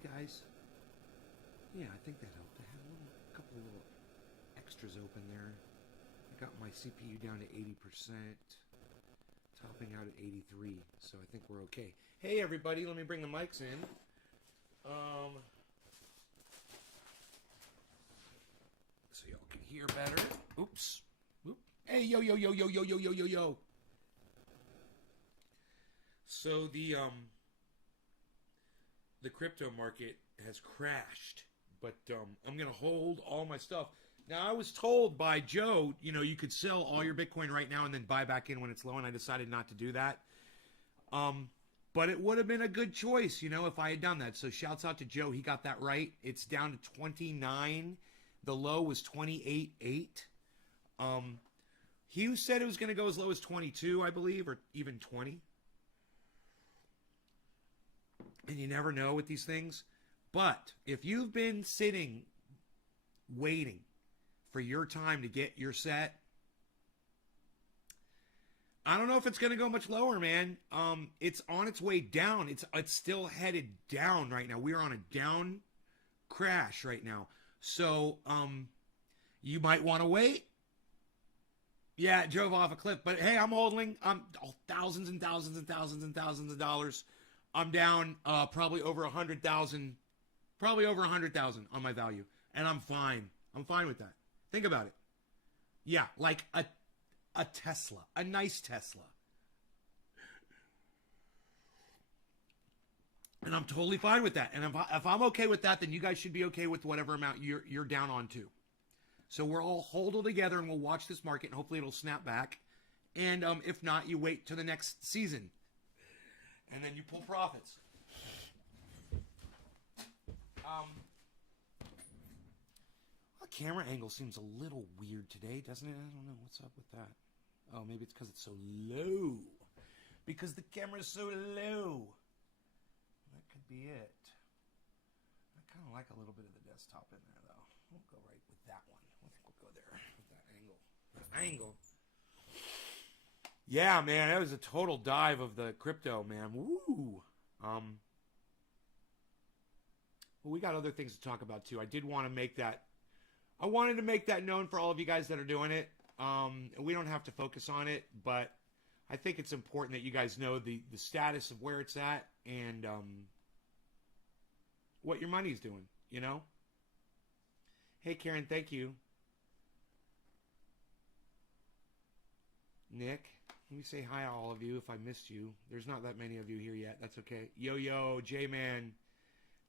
Hey guys. Yeah, I think that helped. I had a couple of little extras open there. I got my CPU down to 80%, topping out at 83, so I think we're okay. Hey everybody, let me bring the mics in. So y'all can hear better. Oops. Oop. Hey, yo, yo, yo, yo, yo, yo, yo, yo, yo. So the crypto market has crashed, but I'm gonna hold all my stuff. Now I was told by Joe, you could sell all your Bitcoin right now and then buy back in when it's low, and I decided not to do that. But it would have been a good choice, if I had done that. So shouts out to Joe, he got that right. It's down to 29. The low was 28.8. He said it was going to go as low as 22, I believe, or even 20. And you never know with these things. But if you've been sitting, waiting for your time to get your set, I don't know if it's going to go much lower, man. It's on its way down. It's still headed down right now. We are on a down crash right now. So you might want to wait. Yeah, it drove off a cliff. But hey, I'm holding. I'm thousands and thousands and thousands and thousands of dollars. I'm down probably over 100,000, probably over 100,000 on my value, and I'm fine. I'm fine with that. Think about it. Yeah, like a Tesla, a nice Tesla, and I'm totally fine with that. And if I'm okay with that, then you guys should be okay with whatever amount you're down on too. So we're all huddled together, and we'll watch this market, and hopefully it'll snap back. And if not, you wait till the next season. And then you pull profits. The camera angle seems a little weird today, doesn't it? I don't know. What's up with that? Oh, maybe it's because it's so low. Because the camera's so low. That could be it. I kind of like a little bit of the desktop in there, though. We'll go right with that one. I think we'll go there with that angle. That angle. Yeah, man, that was a total dive of the crypto, man. Woo! Well, we got other things to talk about too. I did want to make that. I wanted to make that known for all of you guys that are doing it. We don't have to focus on it, but I think it's important that you guys know the status of where it's at and what your money's doing. Hey, Karen, thank you. Nick. Let me say hi to all of you if I missed you. There's not that many of you here yet. That's okay. Yo-Yo, J-Man,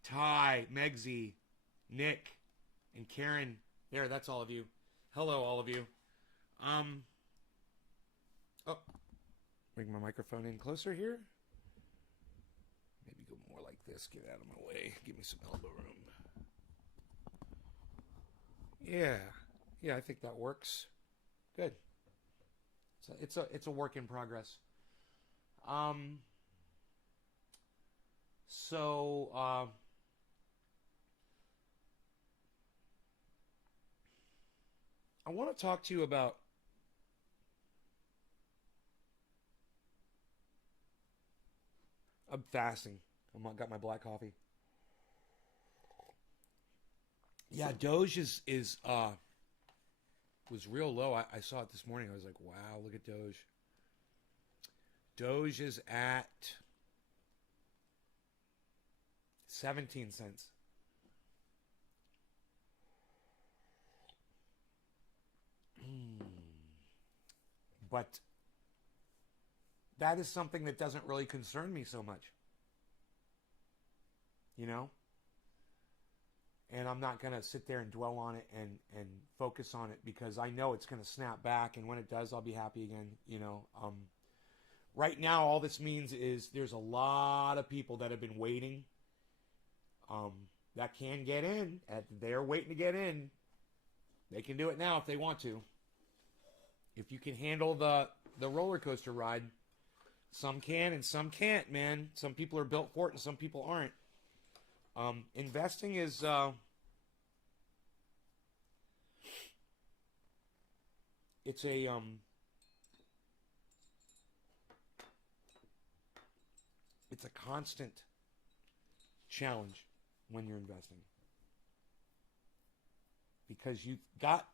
Ty, Megsy, Nick, and Karen. There, that's all of you. Hello, all of you. Bring my microphone in closer here. Maybe go more like this. Get out of my way. Give me some elbow room. Yeah, I think that works. Good. It's a work in progress. I want to talk to you about I'm fasting. I got my black coffee. Yeah, Doge was real low. I saw it this morning. I was like, wow, look at Doge. Doge is at 17 cents. But that is something that doesn't really concern me so much. And I'm not going to sit there and dwell on it and focus on it because I know it's going to snap back. And when it does, I'll be happy again. Right now, all this means is there's a lot of people that have been waiting that can get in. They're waiting to get in. They can do it now if they want to. If you can handle the roller coaster ride, some can and some can't, man. Some people are built for it and some people aren't. Investing is it's a constant challenge. when you're investing. Because you've got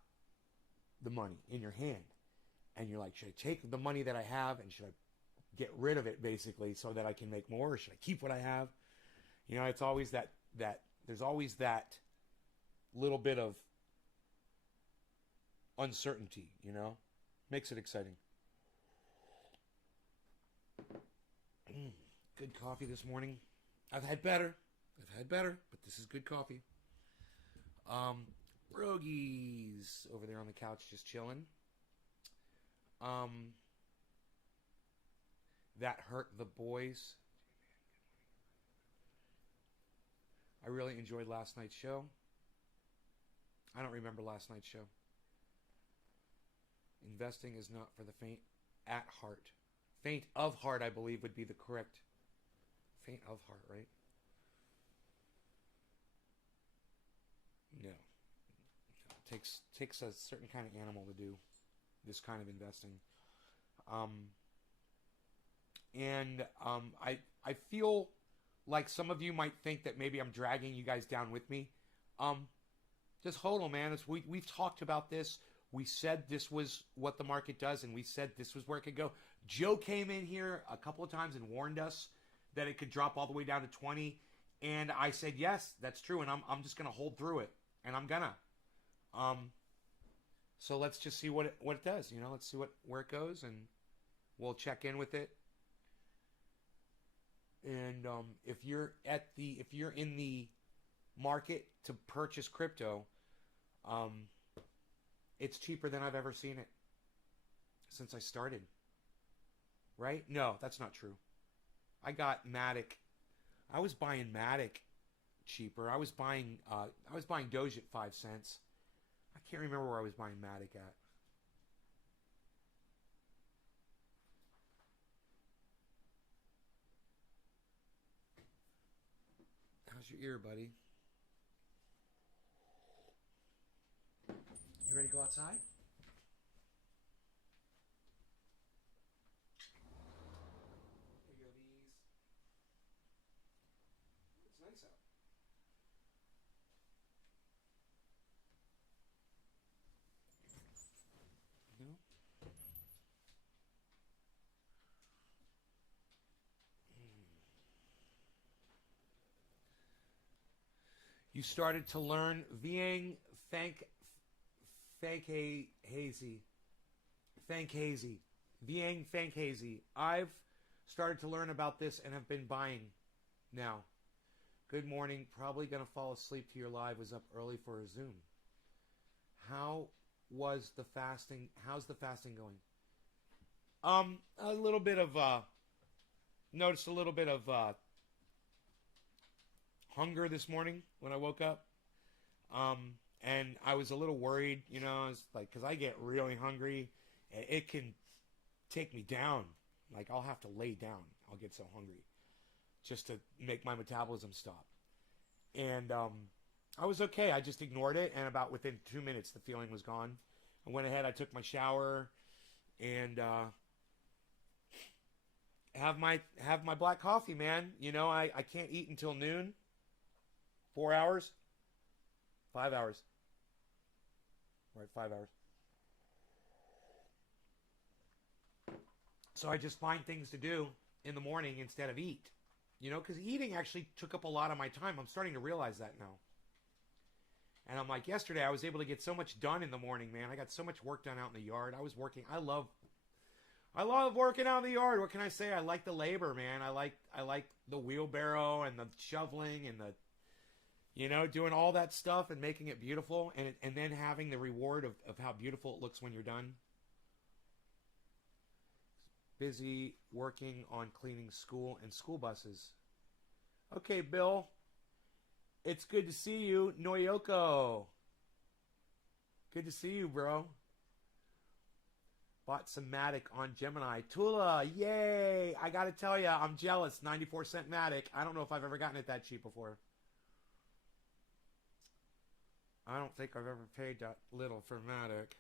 the money in your hand. And you're like, should I take the money that I have and should I get rid of it basically so that I can make more? Or should I keep what I have? You know, it's always that there's always that little bit of uncertainty, you know? Makes it exciting. Good coffee this morning. I've had better, but this is good coffee. Rogies over there on the couch just chilling. That hurt the boys. I really enjoyed last night's show. I don't remember last night's show. Investing is not for the faint at heart. Faint of heart, I believe, would be the correct. Faint of heart, right? No. Takes a certain kind of animal to do this kind of investing. I feel like some of you might think that maybe I'm dragging you guys down with me. Just hold on, man. We've talked about this. We said this was what the market does, and we said this was where it could go. Joe came in here a couple of times and warned us that it could drop all the way down to 20, and I said yes, that's true, and I'm just gonna hold through it, and I'm gonna. So let's just see what it does. You know, let's see where it goes, and we'll check in with it. And if you're in the market to purchase crypto, it's cheaper than I've ever seen it since I started. Right? No, that's not true. I got Matic. I was buying Matic cheaper. I was buying Doge at 5 cents. I can't remember where I was buying Matic at. How's your ear, buddy? You ready to go outside? Here you go, bees. It's nice out. No? You started to learn Vieng Hazy. Vieng Hazy. I've started to learn about this and have been buying now. Good morning. Probably going to fall asleep to your live. Was up early for a Zoom. How's the fasting going? A little bit of noticed a little bit of hunger this morning when I woke up. And I was a little worried, you know, it's like, because I get really hungry, and it can take me down. Like, I'll have to lay down. I'll get so hungry just to make my metabolism stop. And I was okay. I just ignored it, and about within 2 minutes, the feeling was gone. I went ahead, I took my shower, and have my black coffee, man. You know, I can't eat until noon. 4 hours? 5 hours. Right, 5 hours. So I just find things to do in the morning instead of eat. You know, because eating actually took up a lot of my time. I'm starting to realize that now. And I'm like, yesterday I was able to get so much done in the morning, man. I got so much work done out in the yard. I was working. I love working out in the yard. What can I say? I like the labor, man. I like the wheelbarrow and the shoveling and the, you know, doing all that stuff and making it beautiful, and then having the reward of how beautiful it looks when you're done. Busy working on cleaning school and school buses. Okay, Bill. It's good to see you. Noyoko. Good to see you, bro. Bought some Matic on Gemini. Tula, yay! I gotta tell you, I'm jealous. 94-cent Matic. I don't know if I've ever gotten it that cheap before. I don't think I've ever paid that little for Matic.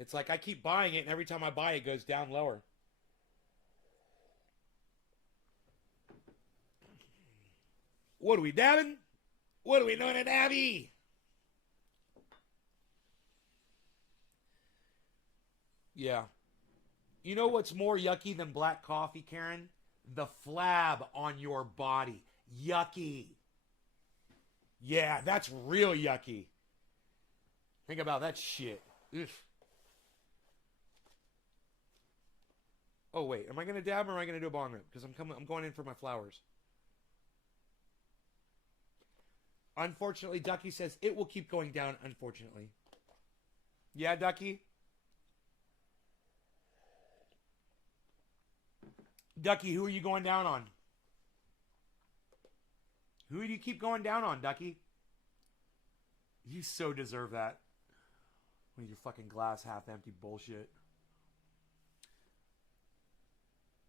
It's like I keep buying it, and every time I buy it, it goes down lower. What are we dabbing? What are we doing at Abby? Yeah. You know what's more yucky than black coffee, Karen? The flab on your body. Yucky. Yeah, that's real yucky. Think about that shit. Ugh. Oh wait, am I gonna dab or am I gonna do a bong rip? Because I'm going in for my flowers. Unfortunately, Ducky says it will keep going down. Unfortunately, yeah, Ducky. Ducky, who are you going down on? Who do you keep going down on, Ducky? You so deserve that. With your fucking glass half empty bullshit.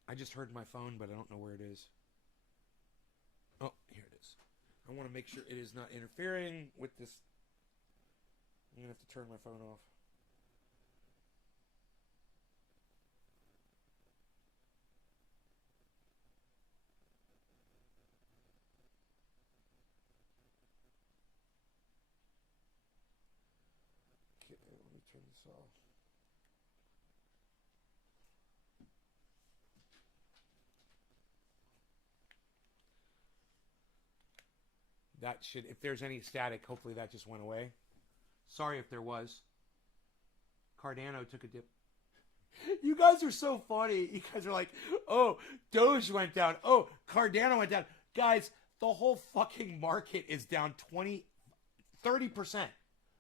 I just heard my phone, but I don't know where it is. Oh, here it is. I want to make sure it is not interfering with this. I'm going to have to turn my phone off. Okay, let me turn this off. That should, if there's any static, hopefully that just went away. Sorry if there was. Cardano took a dip. You guys are so funny. You guys are like, oh, Doge went down. Oh, Cardano went down. Guys, the whole fucking market is down 30%.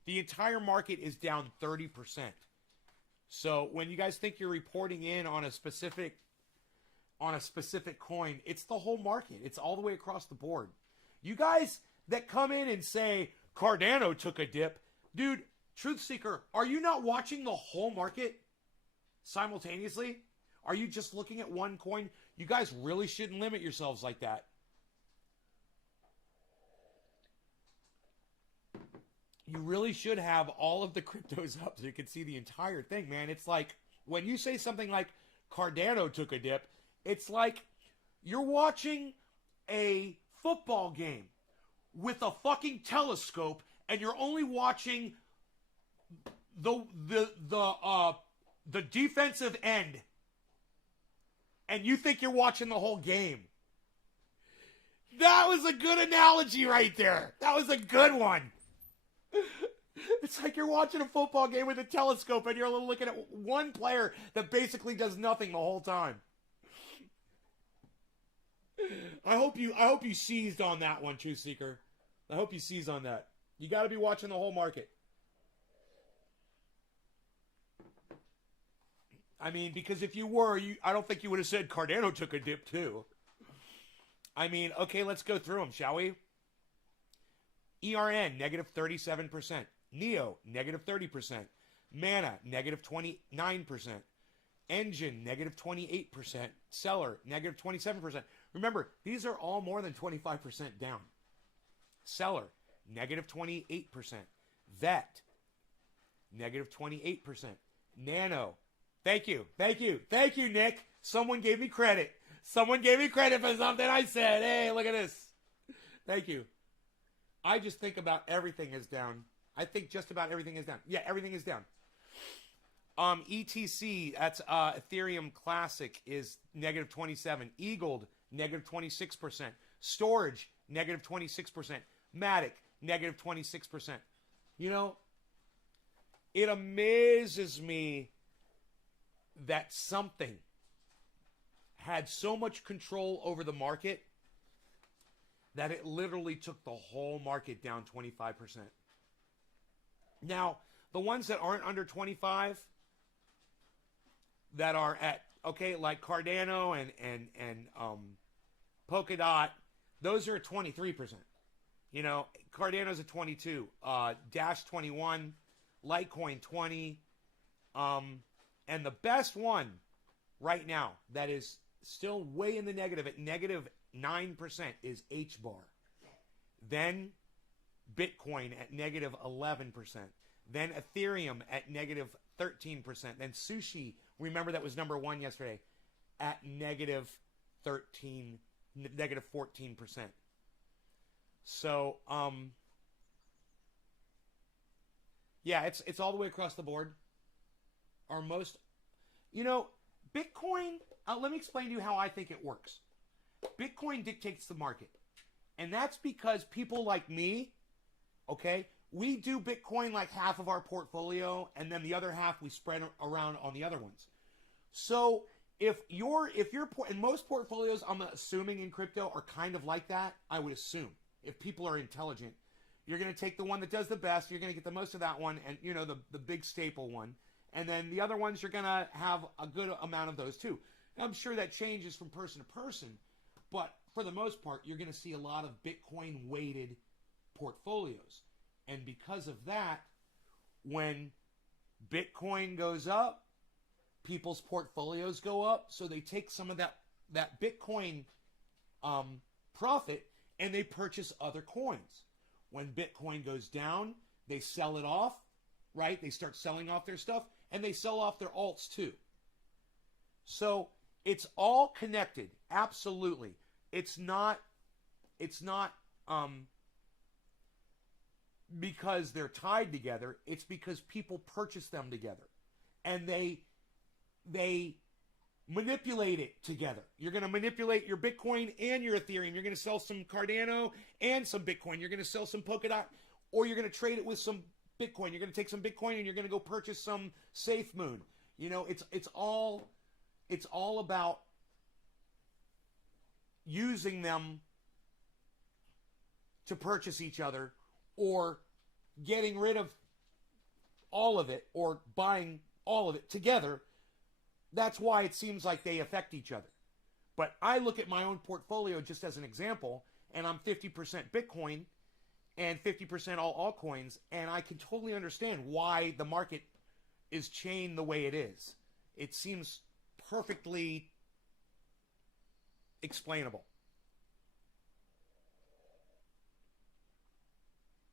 The entire market is down 30%. So when you guys think you're reporting in on a specific coin, it's the whole market. It's all the way across the board. You guys that come in and say Cardano took a dip, dude, Truth Seeker, are you not watching the whole market simultaneously? Are you just looking at one coin? You guys really shouldn't limit yourselves like that. You really should have all of the cryptos up so you can see the entire thing, man. It's like when you say something like Cardano took a dip, it's like you're watching a football game with a fucking telescope and you're only watching the defensive end and you think you're watching the whole game. That was a good analogy right there. That was a good one. It's like you're watching a football game with a telescope and you're looking at one player that basically does nothing the whole time. I hope you seized on that one, Truth Seeker. I hope you seized on that. You got to be watching the whole market. I mean, because if you were, I don't think you would have said Cardano took a dip too. I mean, okay, let's go through them, shall we? ERN, negative 37%. NEO, negative 30%. Mana, negative 29%. Engine, negative 28%. Seller, negative 27%. Remember, these are all more than 25% down. Seller, negative 28%. Vet, negative 28%. Nano, thank you, Nick. Someone gave me credit. Someone gave me credit for something I said. Hey, look at this. Thank you. I just think about everything is down. I think just about everything is down. Yeah, everything is down. ETC, that's Ethereum Classic, is negative 27. Eagled, negative 26%. Storage, negative 26%. Matic, negative 26%. You know, it amazes me that something had so much control over the market that it literally took the whole market down 25%. Now, the ones that aren't under 25, that are at, okay, like Cardano and Polkadot, those are at 23%. You know, Cardano's at 22, Dash 21, Litecoin 20, and the best one right now that is still way in the negative at negative 9% is HBAR. Then Bitcoin at negative 11%. Then Ethereum at negative 13%. Then Sushi, remember that was number one yesterday, at negative 14%. So, yeah, it's all the way across the board. Our most, you know, Bitcoin. Let me explain to you how I think it works. Bitcoin dictates the market, and that's because people like me, okay, we do Bitcoin like half of our portfolio, and then the other half we spread around on the other ones. So and most portfolios, I'm assuming in crypto are kind of like that. I would assume if people are intelligent, you're going to take the one that does the best. You're going to get the most of that one, and the big staple one, and then the other ones you're going to have a good amount of those too. I'm sure that changes from person to person, but for the most part, you're going to see a lot of Bitcoin weighted portfolios, and because of that, when Bitcoin goes up, people's portfolios go up, so they take some of that Bitcoin profit and they purchase other coins. When Bitcoin goes down, they sell it off, right? They start selling off their stuff, and they sell off their alts too. So it's all connected, absolutely. It's not because they're tied together. It's because people purchase them together, and they manipulate it together. You're going to manipulate your Bitcoin and your Ethereum. You're going to sell some Cardano and some Bitcoin. You're going to sell some Polkadot, or you're going to trade it with some Bitcoin. You're going to take some Bitcoin and you're going to go purchase some SafeMoon. It's all about using them to purchase each other, or getting rid of all of it, or buying all of it together. That's why it seems like they affect each other. But I look at my own portfolio just as an example, and I'm 50% Bitcoin and 50% all altcoins, and I can totally understand why the market is chained the way it is. It seems perfectly explainable.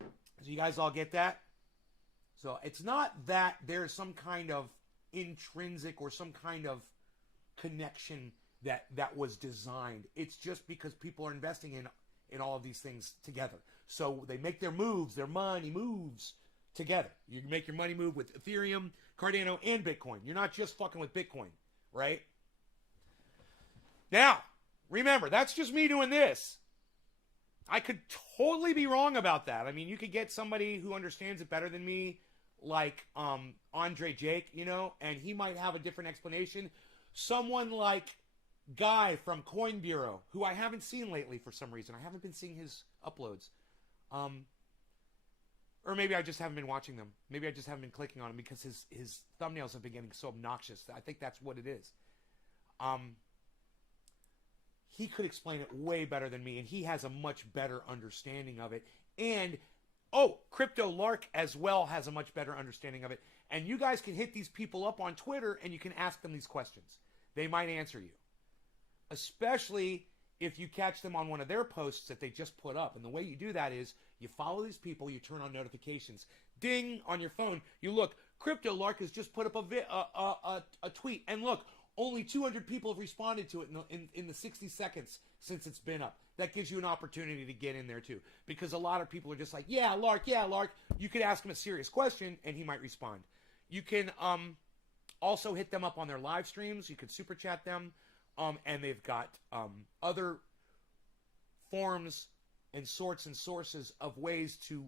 So you guys all get that? So it's not that there's some kind of intrinsic or some kind of connection that was designed. It's just because people are investing in all of these things together. So they make their money moves together. You can make your money move with Ethereum, Cardano, and Bitcoin. You're not just fucking with Bitcoin, right? Now, remember, that's just me doing this. I could totally be wrong about that. I mean, you could get somebody who understands it better than me, like Andre Jake, and he might have a different explanation. Someone like Guy from Coin Bureau, who I haven't seen lately for some reason. I haven't been seeing his uploads. Or maybe I just haven't been watching them. Maybe I just haven't been clicking on them because his thumbnails have been getting so obnoxious. I think that's what it is. He could explain it way better than me, and he has a much better understanding of it. And, Crypto Lark as well has a much better understanding of it. And you guys can hit these people up on Twitter, and you can ask them these questions. They might answer you. Especially if you catch them on one of their posts that they just put up. And the way you do that is you follow these people, you turn on notifications. Ding, on your phone. You look, Crypto Lark has just put up a tweet. And look, only 200 people have responded to it in the 60 seconds since it's been up. That gives you an opportunity to get in there too. Because a lot of people are just like, yeah, Lark. You could ask him a serious question and he might respond. You can also hit them up on their live streams. You can super chat them. And they've got other forms and sorts and sources of ways to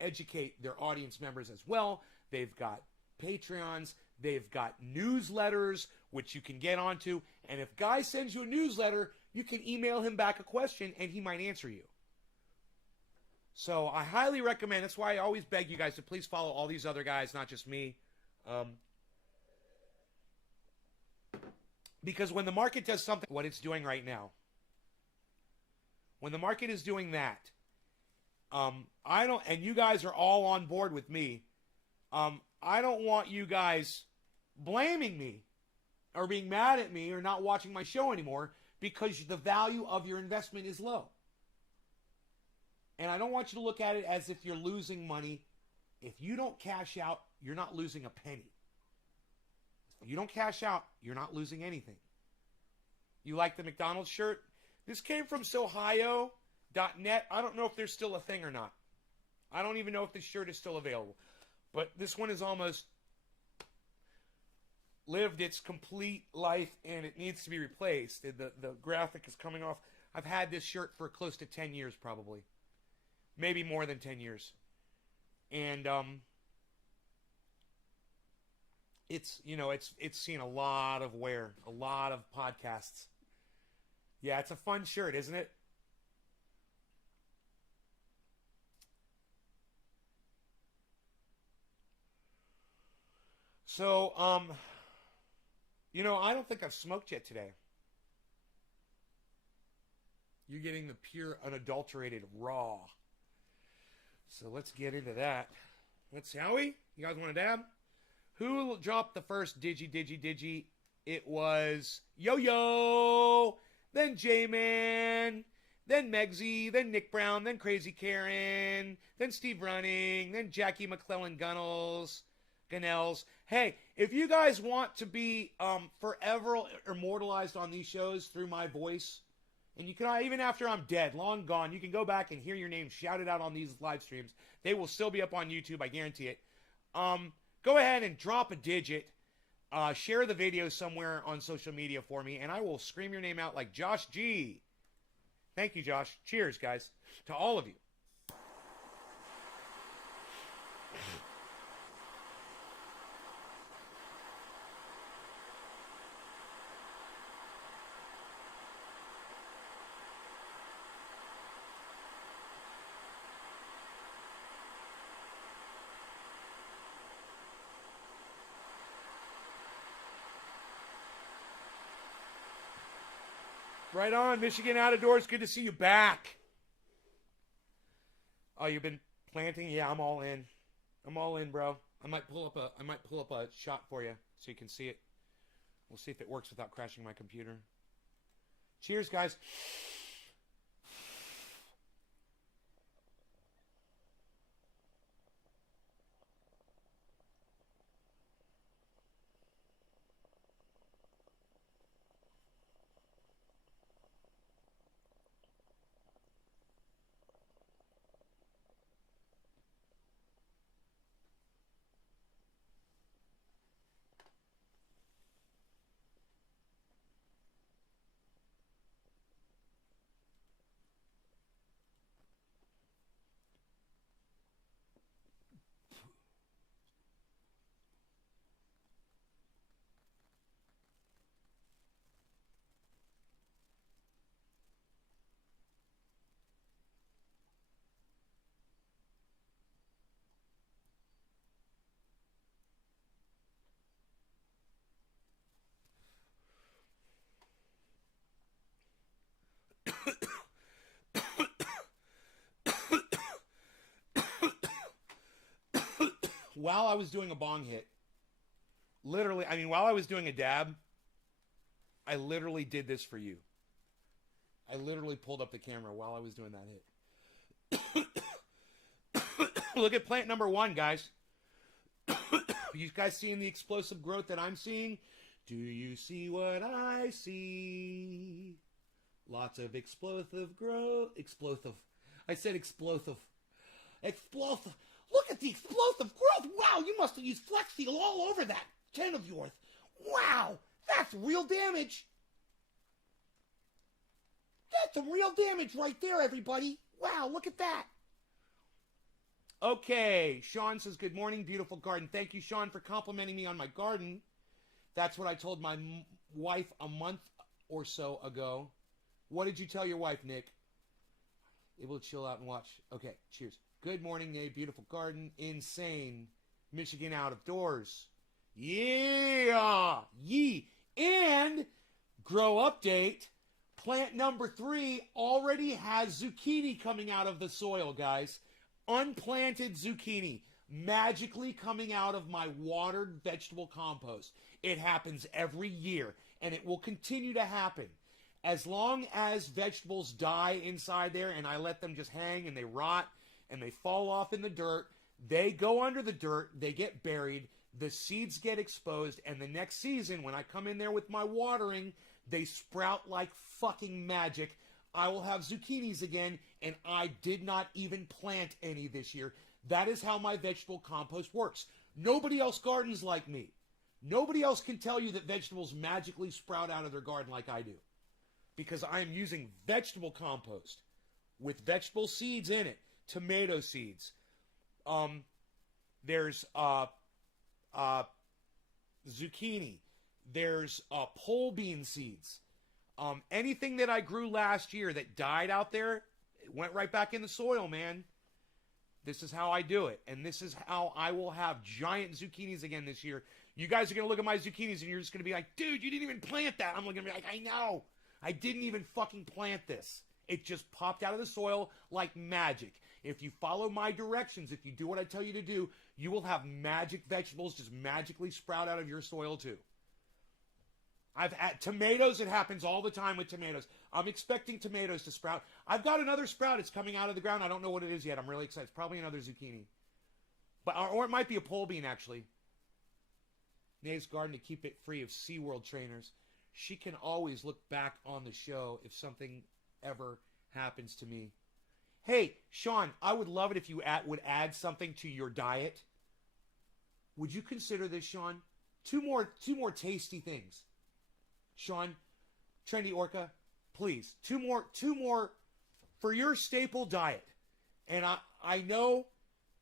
educate their audience members as well. They've got Patreons. They've got newsletters, which you can get onto. And if Guy sends you a newsletter, you can email him back a question, and he might answer you. So I highly recommend. That's why I always beg you guys to please follow all these other guys, not just me. Because when the market does something, what it's doing right now, when the market is doing that, I don't, and you guys are all on board with me, I don't want you guys blaming me or being mad at me or not watching my show anymore because the value of your investment is low. And I don't want you to look at it as if you're losing money. If you don't cash out, you're not losing a penny. If you don't cash out, you're not losing anything. You like the McDonald's shirt? This came from Sohio, .net. I don't know if there's still a thing or not. I don't even know if this shirt is still available. But this one is almost lived its complete life, and it needs to be replaced. The graphic is coming off. I've had this shirt for close to 10 years, probably. Maybe more than 10 years. And it's seen a lot of wear, a lot of podcasts. Yeah, it's a fun shirt, isn't it? So, I don't think I've smoked yet today. You're getting the pure, unadulterated raw. So let's get into that. Let's see, Howie, you guys want to dab? Who dropped the first digi? It was Yo-Yo, then J-Man, then Megsy, then Nick Brown, then Crazy Karen, then Steve Running, then Jackie McClellan Gunnels. Hey, if you guys want to be forever immortalized on these shows through my voice, and you can, even after I'm dead, long gone, you can go back and hear your name shouted out on these live streams. They will still be up on YouTube, I guarantee it. Go ahead and drop a digit. Share the video somewhere on social media for me, and I will scream your name out like Josh G. Thank you, Josh. Cheers, guys, to all of you. Right on, Michigan Out of Doors. Good to see you back. Oh, you've been planting? Yeah, I'm all in. I'm all in, bro. I might pull up a shot for you so you can see it. We'll see if it works without crashing my computer. Cheers, guys. While I was doing a bong hit, literally, while I was doing a dab, I literally did this for you. I literally pulled up the camera while I was doing that hit. Look at plant number 1, guys. You guys seeing the explosive growth that I'm seeing? Do you see what I see? Lots of explosive growth. Explosive. I said explosive. Explosive. Look at the explosive growth. Wow, you must have used Flex Seal all over that 10 of yours. Wow, that's real damage. That's some real damage right there, everybody. Wow, look at that. Okay, Sean says, good morning, beautiful garden. Thank you, Sean, for complimenting me on my garden. That's what I told my wife a month or so ago. What did you tell your wife, Nick? Able to chill out and watch. Okay, cheers. Good morning, Nate. Beautiful garden. Insane. Michigan Out of Doors. Yeah! Yee! And, grow update, plant number 3 already has zucchini coming out of the soil, guys. Unplanted zucchini. Magically coming out of my watered vegetable compost. It happens every year, and it will continue to happen. As long as vegetables die inside there and I let them just hang and they rot, and they fall off in the dirt, they go under the dirt, they get buried, the seeds get exposed, and the next season, when I come in there with my watering, they sprout like fucking magic. I will have zucchinis again, and I did not even plant any this year. That is how my vegetable compost works. Nobody else gardens like me. Nobody else can tell you that vegetables magically sprout out of their garden like I do. Because I am using vegetable compost with vegetable seeds in it. Tomato seeds. There's zucchini. There's pole bean seeds. Anything that I grew last year that died out there, it went right back in the soil, man. This is how I do it. And this is how I will have giant zucchinis again this year. You guys are going to look at my zucchinis and you're just going to be like, dude, you didn't even plant that. I'm going to be like, I know. I didn't even fucking plant this. It just popped out of the soil like magic. If you follow my directions, if you do what I tell you to do, you will have magic vegetables just magically sprout out of your soil too. I've had tomatoes. It happens all the time with tomatoes. I'm expecting tomatoes to sprout. I've got another sprout. It's coming out of the ground. I don't know what it is yet. I'm really excited. It's probably another zucchini. But, or it might be a pole bean, actually. Nave's garden to keep it free of SeaWorld trainers. She can always look back on the show if something ever happens to me. Hey, Sean, I would love it if you would add something to your diet. Would you consider this, Sean? Two more tasty things. Sean, Trendy Orca, please. Two more for your staple diet. And I know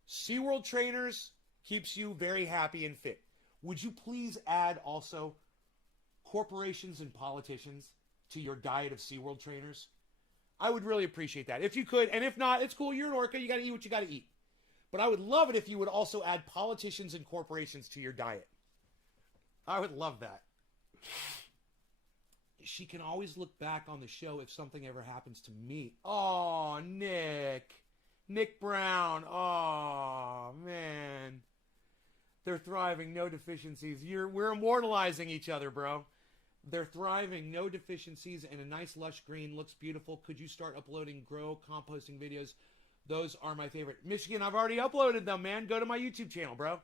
SeaWorld trainers keeps you very happy and fit. Would you please add also corporations and politicians to your diet of SeaWorld trainers? I would really appreciate that. If you could, and if not, it's cool. You're an orca. You got to eat what you got to eat. But I would love it if you would also add politicians and corporations to your diet. I would love that. She can always look back on the show if something ever happens to me. Oh, Nick. Nick Brown. Oh, man. They're thriving, no deficiencies. We're immortalizing each other, bro. They're thriving, no deficiencies, and a nice lush green. Looks beautiful. Could you start uploading grow composting videos? Those are my favorite. Michigan, I've already uploaded them, man. Go to my YouTube channel, bro.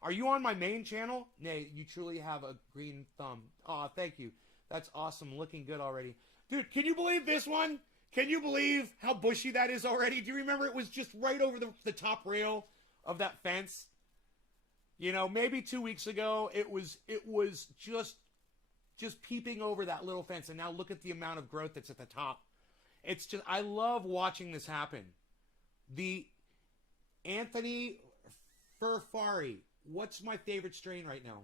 Are you on my main channel? Nay, you truly have a green thumb. Aw, thank you. That's awesome. Looking good already. Dude, can you believe this one? Can you believe how bushy that is already? Do you remember it was just right over the top rail of that fence? You know, maybe 2 weeks ago, it was just peeping over that little fence, and now look at the amount of growth that's at the top. It's just, I love watching this happen. The Anthony Furfari, what's my favorite strain right now?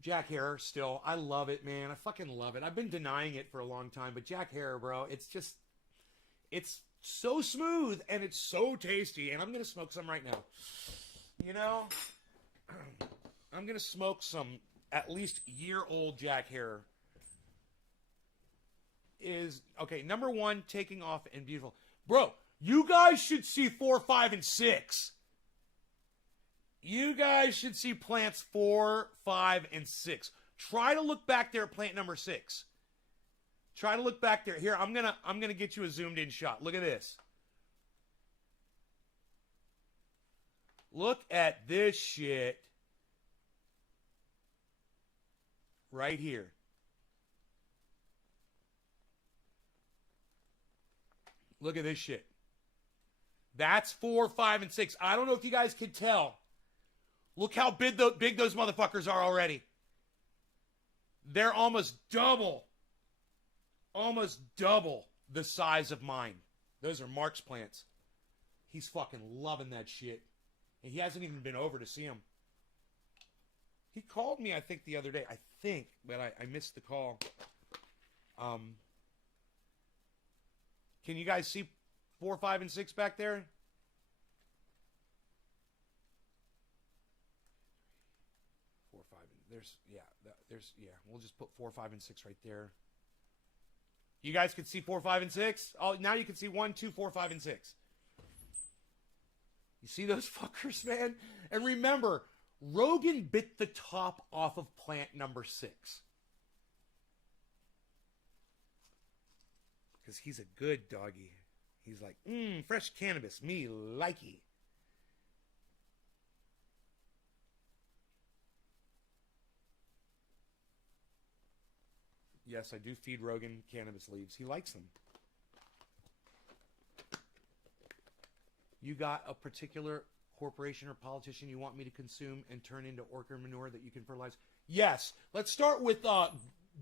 Jack Herer still. I love it, man. I fucking love it. I've been denying it for a long time, but Jack Herer, bro, it's so smooth and it's so tasty, and I'm going to smoke some right now. You know, I'm going to smoke some at least year-old Jack Herer. Is, okay, number one, taking off and beautiful. Bro, you guys should see 4, 5, and 6. You guys should see plants 4, 5, and 6. Try to look back there at plant number 6. Try to look back there. Here, I'm gonna get you a zoomed in shot. Look at this. Look at this shit right here. Look at this shit. That's 4, 5, and 6. I don't know if you guys can tell. Look how big those motherfuckers are already. They're almost double the size of mine. Those are Mark's plants. He's fucking loving that shit. And he hasn't even been over to see him. He called me, I think, the other day. But I missed the call. Can you guys see 4, 5, and 6 back there? 4, 5, and we'll just put 4, 5, and 6 right there. You guys can see 4, 5, and 6? Oh, now you can see 1, 2, 4, 5, and 6. You see those fuckers, man? And remember, Rogan bit the top off of plant number 6. Because he's a good doggy. He's like, fresh cannabis, me likey. Yes, I do feed Rogan cannabis leaves. He likes them. You got a particular corporation or politician you want me to consume and turn into orca manure that you can fertilize? Yes. Let's start with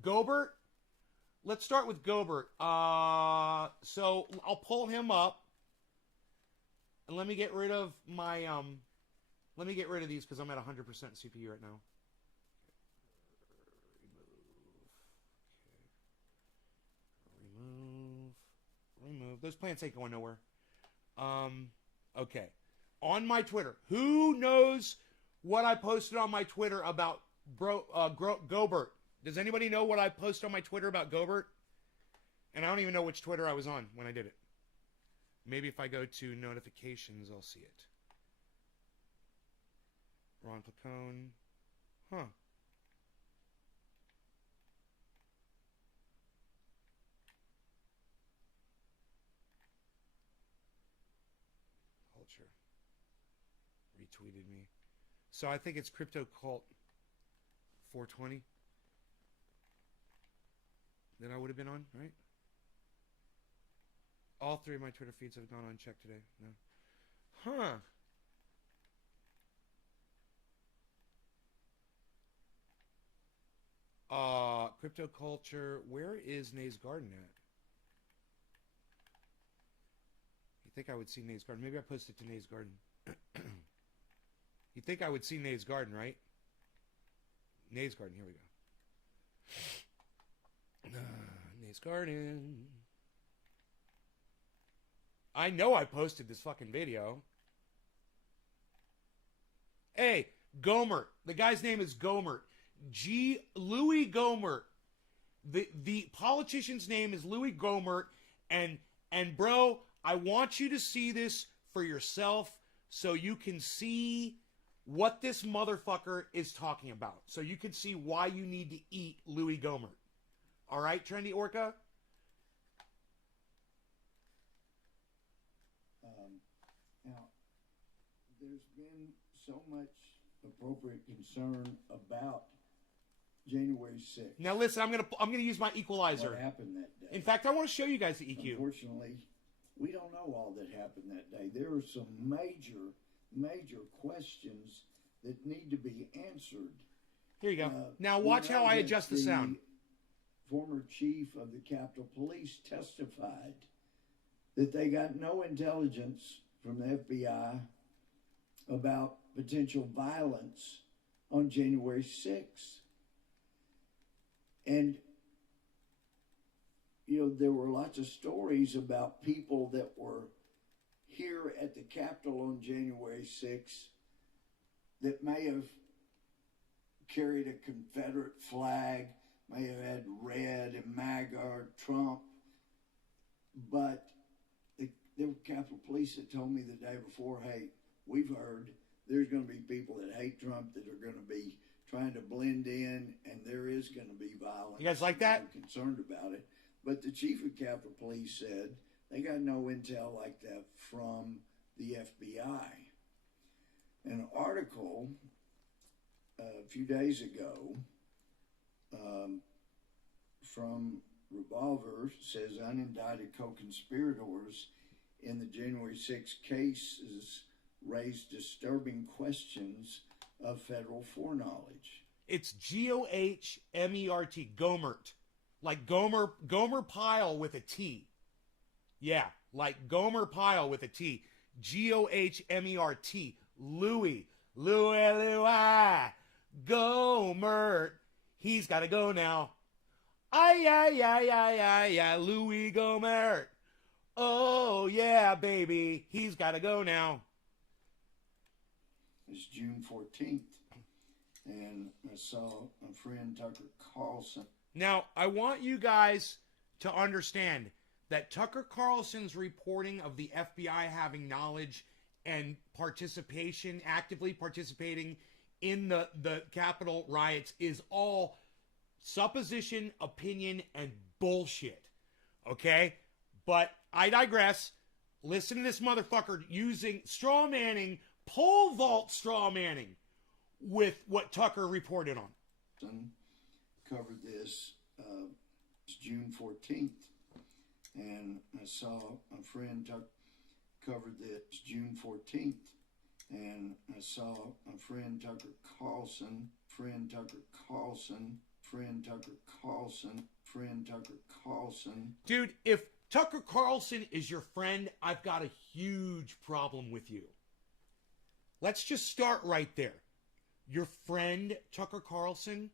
Gobert. Let's start with Gobert. So I'll pull him up. And let me get rid of my let me get rid of these because I'm at 100% CPU right now. Remove. Those plants ain't going nowhere. Okay. On my Twitter, who knows what I posted on my Twitter about Gobert? Does anybody know what I posted on my Twitter about Gobert? And I don't even know which Twitter I was on when I did it. Maybe if I go to notifications, I'll see it. Ron Placone. Huh. Culture. Retweeted me. So I think it's Crypto Cult 420 that I would have been on, right? All three of my Twitter feeds have gone unchecked today. No. Huh. Crypto Culture. Where is Nays Garden at? You think I would see Nays Garden? Maybe I posted to Nays Garden. You think I would see Nays Garden, right? Nays Garden. Here we go. Nays Garden. I know I posted this fucking video. Hey, Gohmert. The guy's name is Gohmert. Louis Gohmert. The politician's name is Louis Gohmert. And bro, I want you to see this for yourself so you can see what this motherfucker is talking about. So you can see why you need to eat Louis Gohmert. All right, Trendy Orca? Now, there's been so much appropriate concern about January 6th. Now listen, I'm gonna use my equalizer. What happened that day? In fact, I want to show you guys the EQ. Unfortunately, we don't know all that happened that day. There are some major questions that need to be answered. Here you go. Now watch how I adjust the sound. Former chief of the Capitol Police testified that they got no intelligence from the FBI about potential violence on January 6th. And, you know, there were lots of stories about people that were here at the Capitol on January 6th that may have carried a Confederate flag, may have had red and MAGA or Trump, but there were Capitol Police that told me the day before, hey, we've heard there's going to be people that hate Trump that are going to be trying to blend in, and there is going to be violence. You guys like that? I'm concerned about it. But the chief of Capitol Police said they got no intel like that from the FBI. An article a few days ago from Revolver says unindicted co-conspirators in the January 6th cases raised disturbing questions of federal foreknowledge. It's G-O-H-M-E-R-T, Gohmert. Like Gomer Pyle with a T. Yeah, like Gomer Pyle with a T. G-O-H-M-E-R-T. Louis. Gohmert. He's got to go now. Ay, Louis Gohmert. Oh, yeah, baby. He's got to go now. It's June 14th, and I saw a friend, Tucker Carlson. Now, I want you guys to understand that Tucker Carlson's reporting of the FBI having knowledge and participation, actively participating in the Capitol riots is all supposition, opinion, and bullshit. Okay? But I digress. Listen to this motherfucker using straw manning, pole vault straw manning with what Tucker reported on. Covered this It's June 14th, and I saw a friend covered this June 14th, and I saw a friend Tucker Carlson, friend Tucker Carlson, friend Tucker Carlson, friend Tucker Carlson. Dude, if Tucker Carlson is your friend, I've got a huge problem with you. Let's just start right there. Your friend, Tucker Carlson,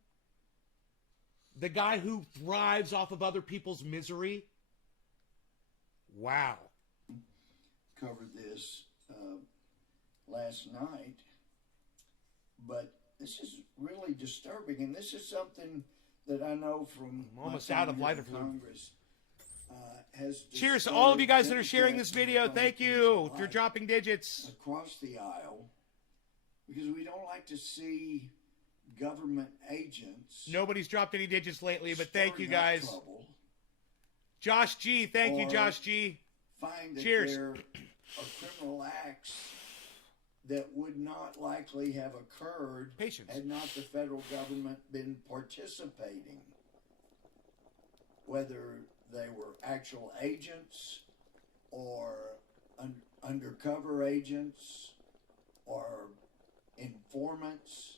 the guy who thrives off of other people's misery. Wow. Covered this last night, but this is really disturbing, and this is something that I know from I'm almost out of lighter fluid. Congress. Has Cheers to all of you guys that are sharing this video. Thank you if you're dropping digits. Across the aisle, because we don't like to see government agents. Nobody's dropped any digits lately, but thank you guys. Trouble, Josh G, thank you, Josh G. Find that Cheers. there are criminal acts that would not likely have occurred had not the federal government been participating. Whether they were actual agents or undercover agents or informants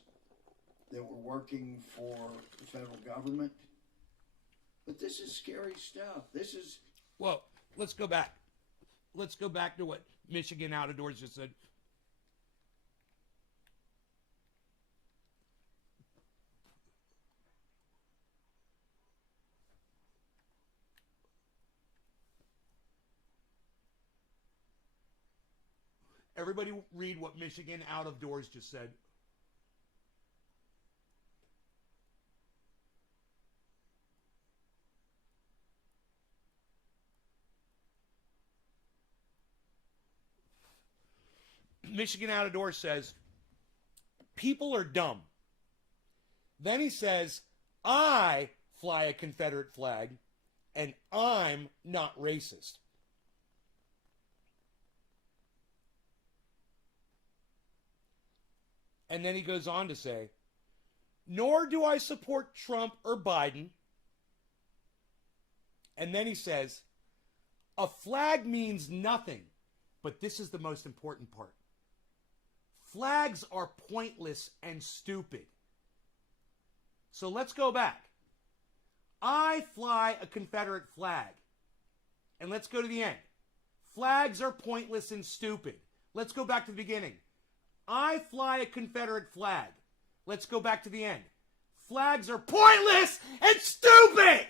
that were working for the federal government. But this is scary stuff. This is... Well, let's go back. Let's go back to what Michigan Out of Doors just said. Everybody read what Michigan Out of Doors just said. Michigan Out of Doors says, people are dumb. Then he says, I fly a Confederate flag, and I'm not racist. And then he goes on to say, nor do I support Trump or Biden. And then he says, a flag means nothing, but this is the most important part. Flags are pointless and stupid. So let's go back. I fly a Confederate flag. And let's go to the end. Flags are pointless and stupid. Let's go back to the beginning. I fly a Confederate flag. Let's go back to the end. Flags are pointless and stupid!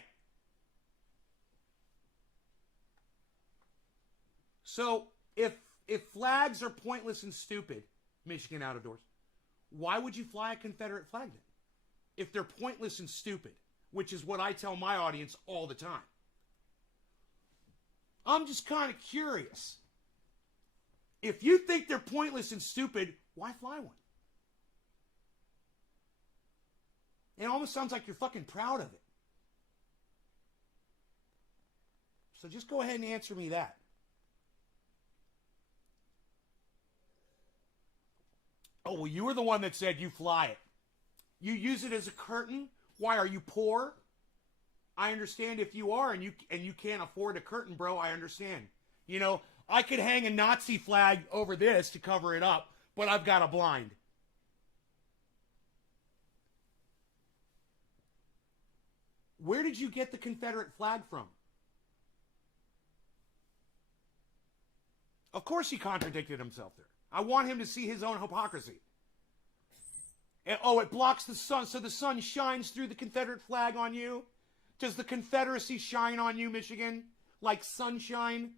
So, if flags are pointless and stupid, Michigan Out of Doors, why would you fly a Confederate flag then? If they're pointless and stupid, which is what I tell my audience all the time. I'm just kind of curious. If you think they're pointless and stupid, why fly one? It almost sounds like you're fucking proud of it. So just go ahead and answer me that. Oh, well, you were the one that said you fly it. You use it as a curtain? Why, are you poor? I understand if you are and you can't afford a curtain, bro, I understand. You know, I could hang a Nazi flag over this to cover it up, but I've got a blind. Where did you get the Confederate flag from? Of course he contradicted himself there. I want him to see his own hypocrisy. And, oh, it blocks the sun, so the sun shines through the Confederate flag on you? Does the Confederacy shine on you, Michigan? Like sunshine?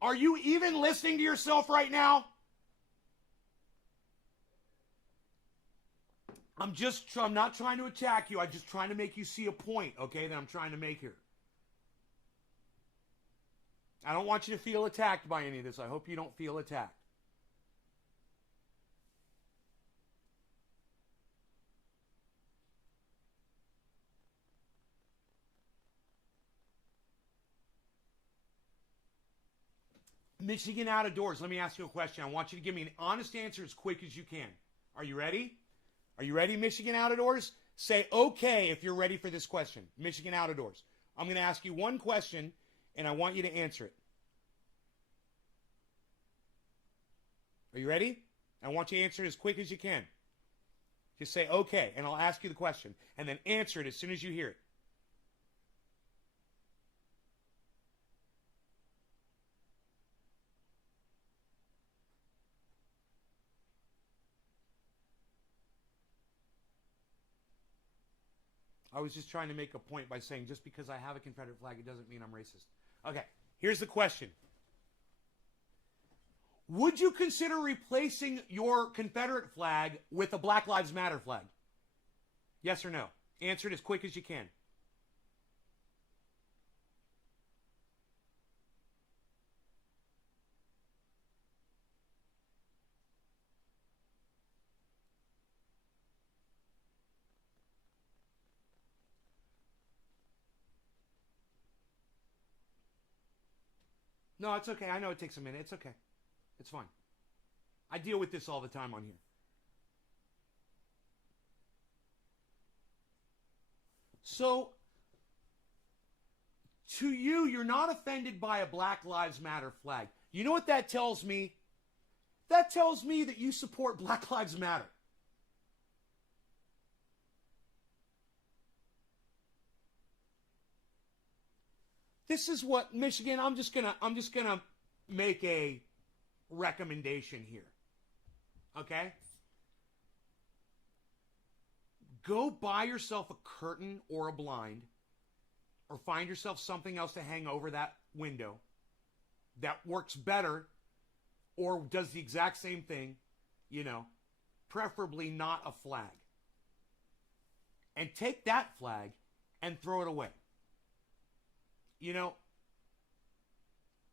Are you even listening to yourself right now? I'm not trying to attack you. I'm just trying to make you see a point, okay, that I'm trying to make here. I don't want you to feel attacked by any of this. I hope you don't feel attacked. Michigan Out of Doors, let me ask you a question. I want you to give me an honest answer as quick as you can. Are you ready? Are you ready, Michigan Out of Doors? Say okay if you're ready for this question. Michigan Out of Doors. I'm going to ask you one question, and I want you to answer it. Are you ready? I want you to answer it as quick as you can. Just say okay, and I'll ask you the question, and then answer it as soon as you hear it. I was just trying to make a point by saying just because I have a Confederate flag, it doesn't mean I'm racist. Okay, here's the question. Would you consider replacing your Confederate flag with a Black Lives Matter flag? Yes or no? Answer it as quick as you can. No, it's okay. I know it takes a minute. It's okay. It's fine. I deal with this all the time on here. So, to you, you're not offended by a Black Lives Matter flag. You know what that tells me? That tells me that you support Black Lives Matter. This is what Michigan, I'm just gonna make a recommendation here. Okay? Go buy yourself a curtain or a blind, or find yourself something else to hang over that window that works better or does the exact same thing, preferably not a flag. And take that flag and throw it away.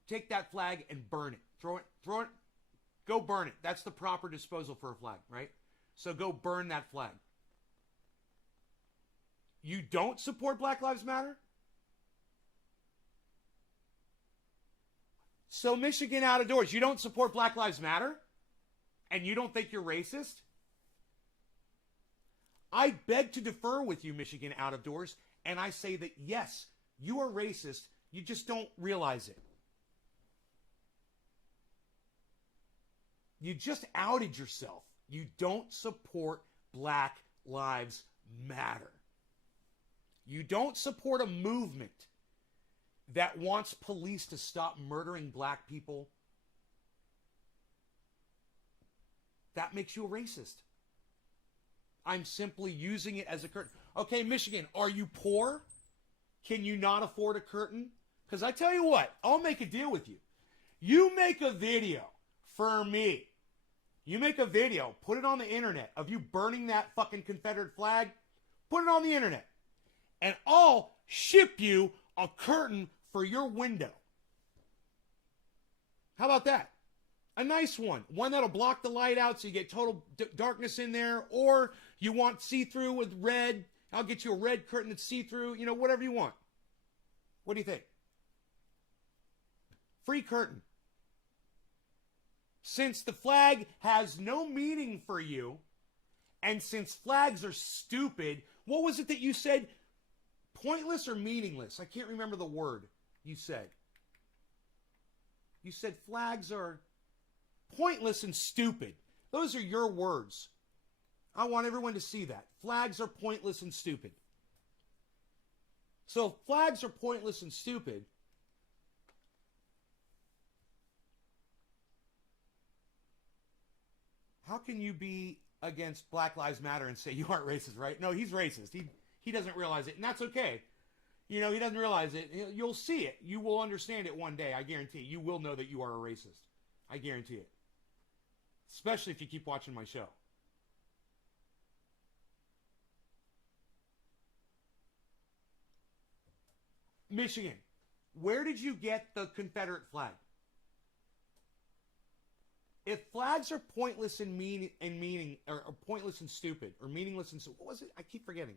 Take that flag and burn it. Throw it, go burn it. That's the proper disposal for a flag, right? So go burn that flag. You don't support Black Lives Matter? So Michigan Out of Doors, you don't support Black Lives Matter? And you don't think you're racist? I beg to differ with you, Michigan Out of Doors, and I say that yes, you are racist, you just don't realize it. You just outed yourself. You don't support Black Lives Matter. You don't support a movement that wants police to stop murdering black people. That makes you a racist. I'm simply using it as a curtain. Okay, Michigan, are you poor? Can you not afford a curtain? Because I tell you what, I'll make a deal with you. You make a video for me. You make a video, put it on the internet of you burning that fucking Confederate flag. Put it on the internet. And I'll ship you a curtain for your window. How about that? A nice one. One that'll block the light out so you get total darkness in there. Or you want see-through with red. I'll get you a red curtain that's see-through. Whatever you want. What do you think? Free curtain. Since the flag has no meaning for you, and since flags are stupid, what was it that you said? Pointless or meaningless? I can't remember the word you said. You said flags are pointless and stupid. Those are your words. I want everyone to see that. Flags are pointless and stupid. So if flags are pointless and stupid, how can you be against Black Lives Matter and say you aren't racist, right? No, he's racist. He doesn't realize it, and that's okay. He doesn't realize it. You'll see it. You will understand it one day, I guarantee. You will know that you are a racist. I guarantee it. Especially if you keep watching my show. Michigan, where did you get the Confederate flag? If flags are pointless and meaning, or pointless and stupid, or meaningless and what was it? I keep forgetting.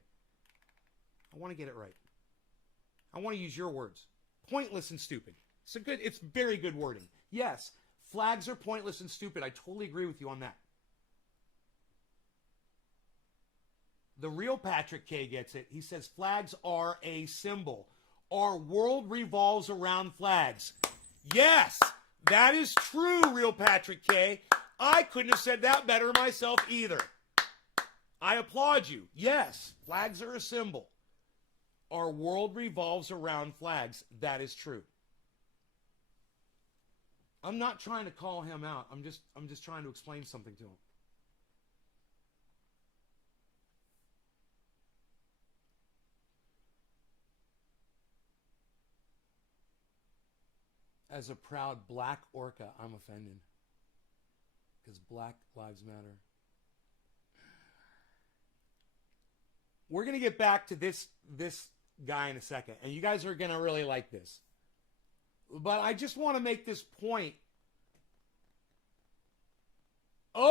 I want to get it right. I want to use your words. Pointless and stupid. It's very good wording. Yes, flags are pointless and stupid. I totally agree with you on that. The real Patrick K gets it. He says flags are a symbol. Our world revolves around flags. Yes, that is true, real Patrick K. I couldn't have said that better myself either. I applaud you. Yes, flags are a symbol. Our world revolves around flags. That is true. I'm not trying to call him out. I'm just trying to explain something to him. As a proud black orca, I'm offended. Because Black Lives Matter. We're going to get back to this guy in a second. And you guys are going to really like this. But I just want to make this point. Oh!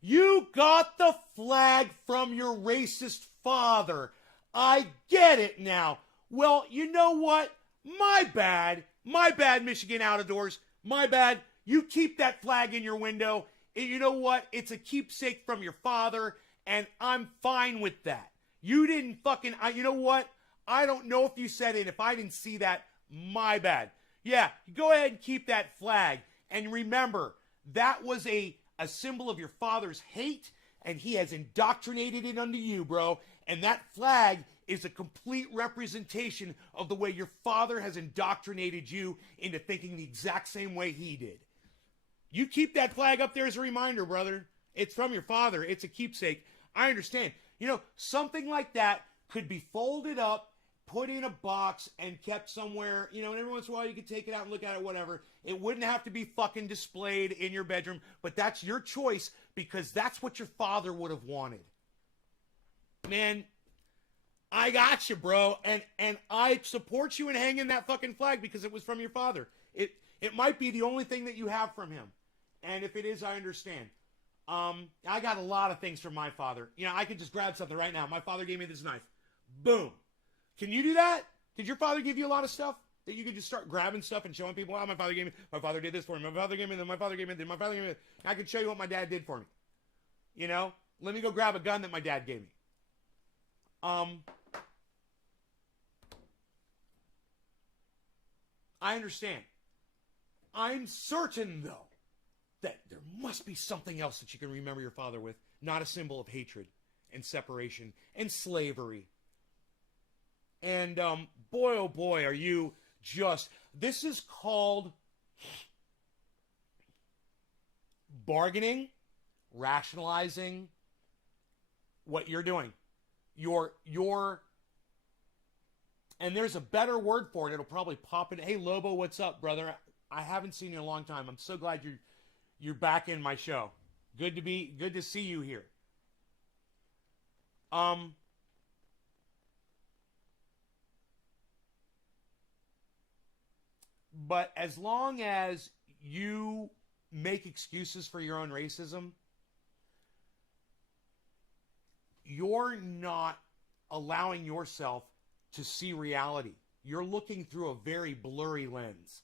You got the flag from your racist father. I get it now. Well, you know what? My bad. My bad, Michigan Out of Doors. My bad. You keep that flag in your window. And you know what? It's a keepsake from your father, and I'm fine with that. You didn't fucking... you know what? I don't know if you said it. If I didn't see that, my bad. Yeah, go ahead and keep that flag. And remember, that was a symbol of your father's hate, and he has indoctrinated it unto you, bro. And that flag is a complete representation of the way your father has indoctrinated you into thinking the exact same way he did. You keep that flag up there as a reminder, brother. It's from your father. It's a keepsake. I understand. You know, something like that could be folded up, put in a box, and kept somewhere, you know, and every once in a while you could take it out and look at it, whatever. It wouldn't have to be fucking displayed in your bedroom, but that's your choice because that's what your father would have wanted. Man, I got you, bro, and I support you in hanging that fucking flag because it was from your father. It might be the only thing that you have from him, and if it is, I understand. I got a lot of things from my father. You know, I could just grab something right now. My father gave me this knife. Boom. Can you do that? Did your father give you a lot of stuff that you could just start grabbing stuff and showing people? Oh, my father gave me. My father did this for me. My father gave me. Then my father gave me. Then my father gave me. I can show you what my dad did for me. You know, let me go grab a gun that my dad gave me. I understand. I'm certain, though, that there must be something else that you can remember your father with, not a symbol of hatred and separation and slavery. And boy, oh boy, are you just... This is called bargaining, rationalizing what you're doing. You're and there's a better word for it. It'll probably pop in. Hey, Lobo, what's up, brother? I haven't seen you in a long time. I'm so glad you're back in my show. Good to see you here. But as long as you make excuses for your own racism, you're not allowing yourself to see reality. You're looking through a very blurry lens.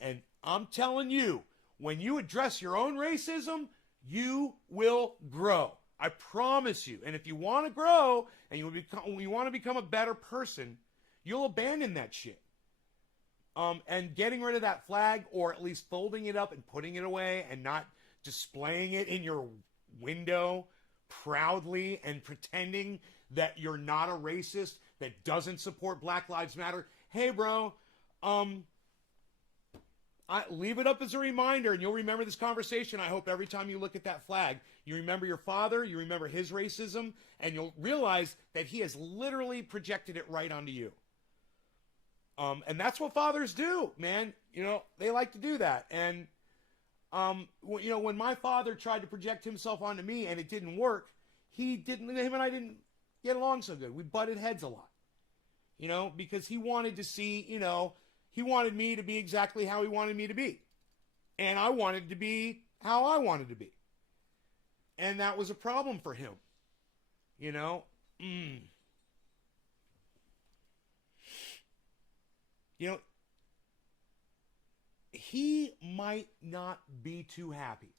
And I'm telling you, when you address your own racism, you will grow. I promise you. And if you want to grow and you want to become a better person, you'll abandon that shit. And getting rid of that flag, or at least folding it up and putting it away and not displaying it in your window proudly and pretending that you're not a racist that doesn't support Black Lives Matter. Hey, bro, leave it up as a reminder, and you'll remember this conversation. I hope every time you look at that flag, you remember your father, you remember his racism, and you'll realize that he has literally projected it right onto you. And that's what fathers do, man. You know, they like to do that. And, you know, when my father tried to project himself onto me and it didn't work, him and I didn't get along so good. We butted heads a lot, you know, because he wanted to see, you know, he wanted me to be exactly how he wanted me to be. And I wanted to be how I wanted to be. And that was a problem for him, you know. You know, he might not be too happy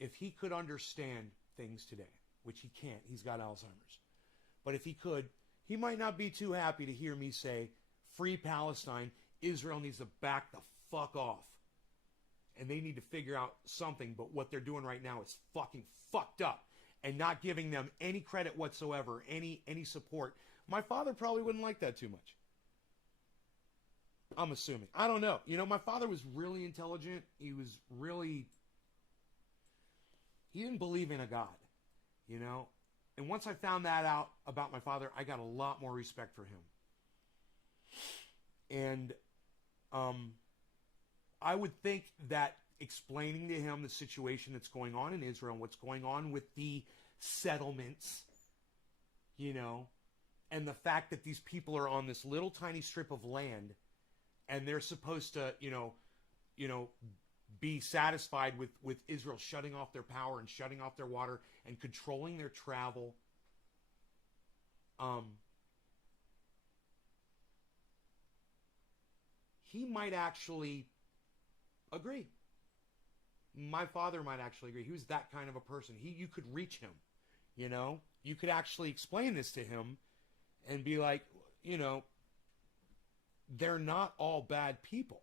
if he could understand things today, which he can't, he's got Alzheimer's. But if he could, he might not be too happy to hear me say, free Palestine, Israel needs to back the fuck off. And they need to figure out something, but what they're doing right now is fucking fucked up. And not giving them any credit whatsoever, any support. My father probably wouldn't like that too much. I'm assuming. I don't know. You know, my father was really intelligent. He didn't believe in a God, you know. And once I found that out about my father, I got a lot more respect for him. And I would think that explaining to him the situation that's going on in Israel and what's going on with the settlements, you know, and the fact that these people are on this little tiny strip of land and they're supposed to, you know, be satisfied with Israel shutting off their power and shutting off their water and controlling their travel. He might actually agree. My father might actually agree. He was that kind of a person. You could reach him, you know. You could actually explain this to him and be like, you know, they're not all bad people.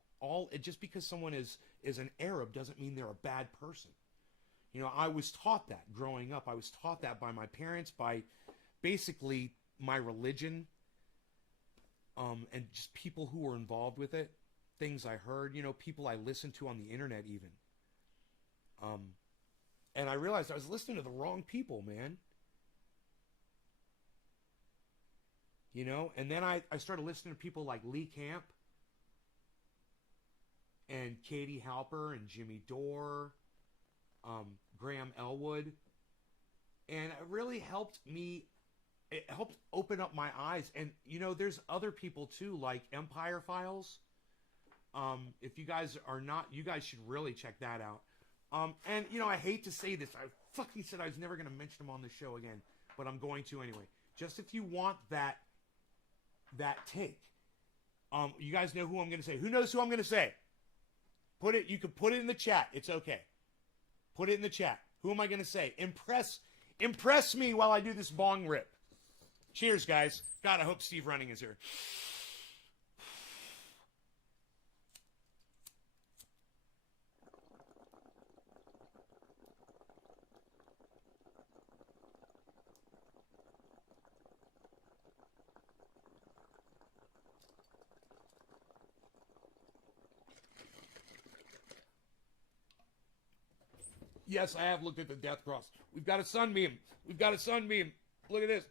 Just because someone is an Arab doesn't mean they're a bad person. You know, I was taught that growing up. I was taught that by my parents, by basically my religion, and just people who were involved with it. Things I heard, you know, people I listened to on the internet even. And I realized I was listening to the wrong people, man. You know, and then I started listening to people like Lee Camp and Katie Halper and Jimmy Dore, Graham Elwood. And it really helped me. It helped open up my eyes. And, you know, there's other people too, like Empire Files. If you guys are not, you guys should really check that out. And, you know, I hate to say this. I fucking said I was never going to mention him on the show again, but I'm going to anyway. Just if you want that take. You guys know who I'm going to say. Who knows who I'm going to say? You can put it in the chat. It's okay. Put it in the chat. Who am I going to say? Impress me while I do this bong rip. Cheers, guys. God, I hope Steve Running is here. Yes, I have looked at the death cross. We've got a sunbeam. We've got a sunbeam. Look at this.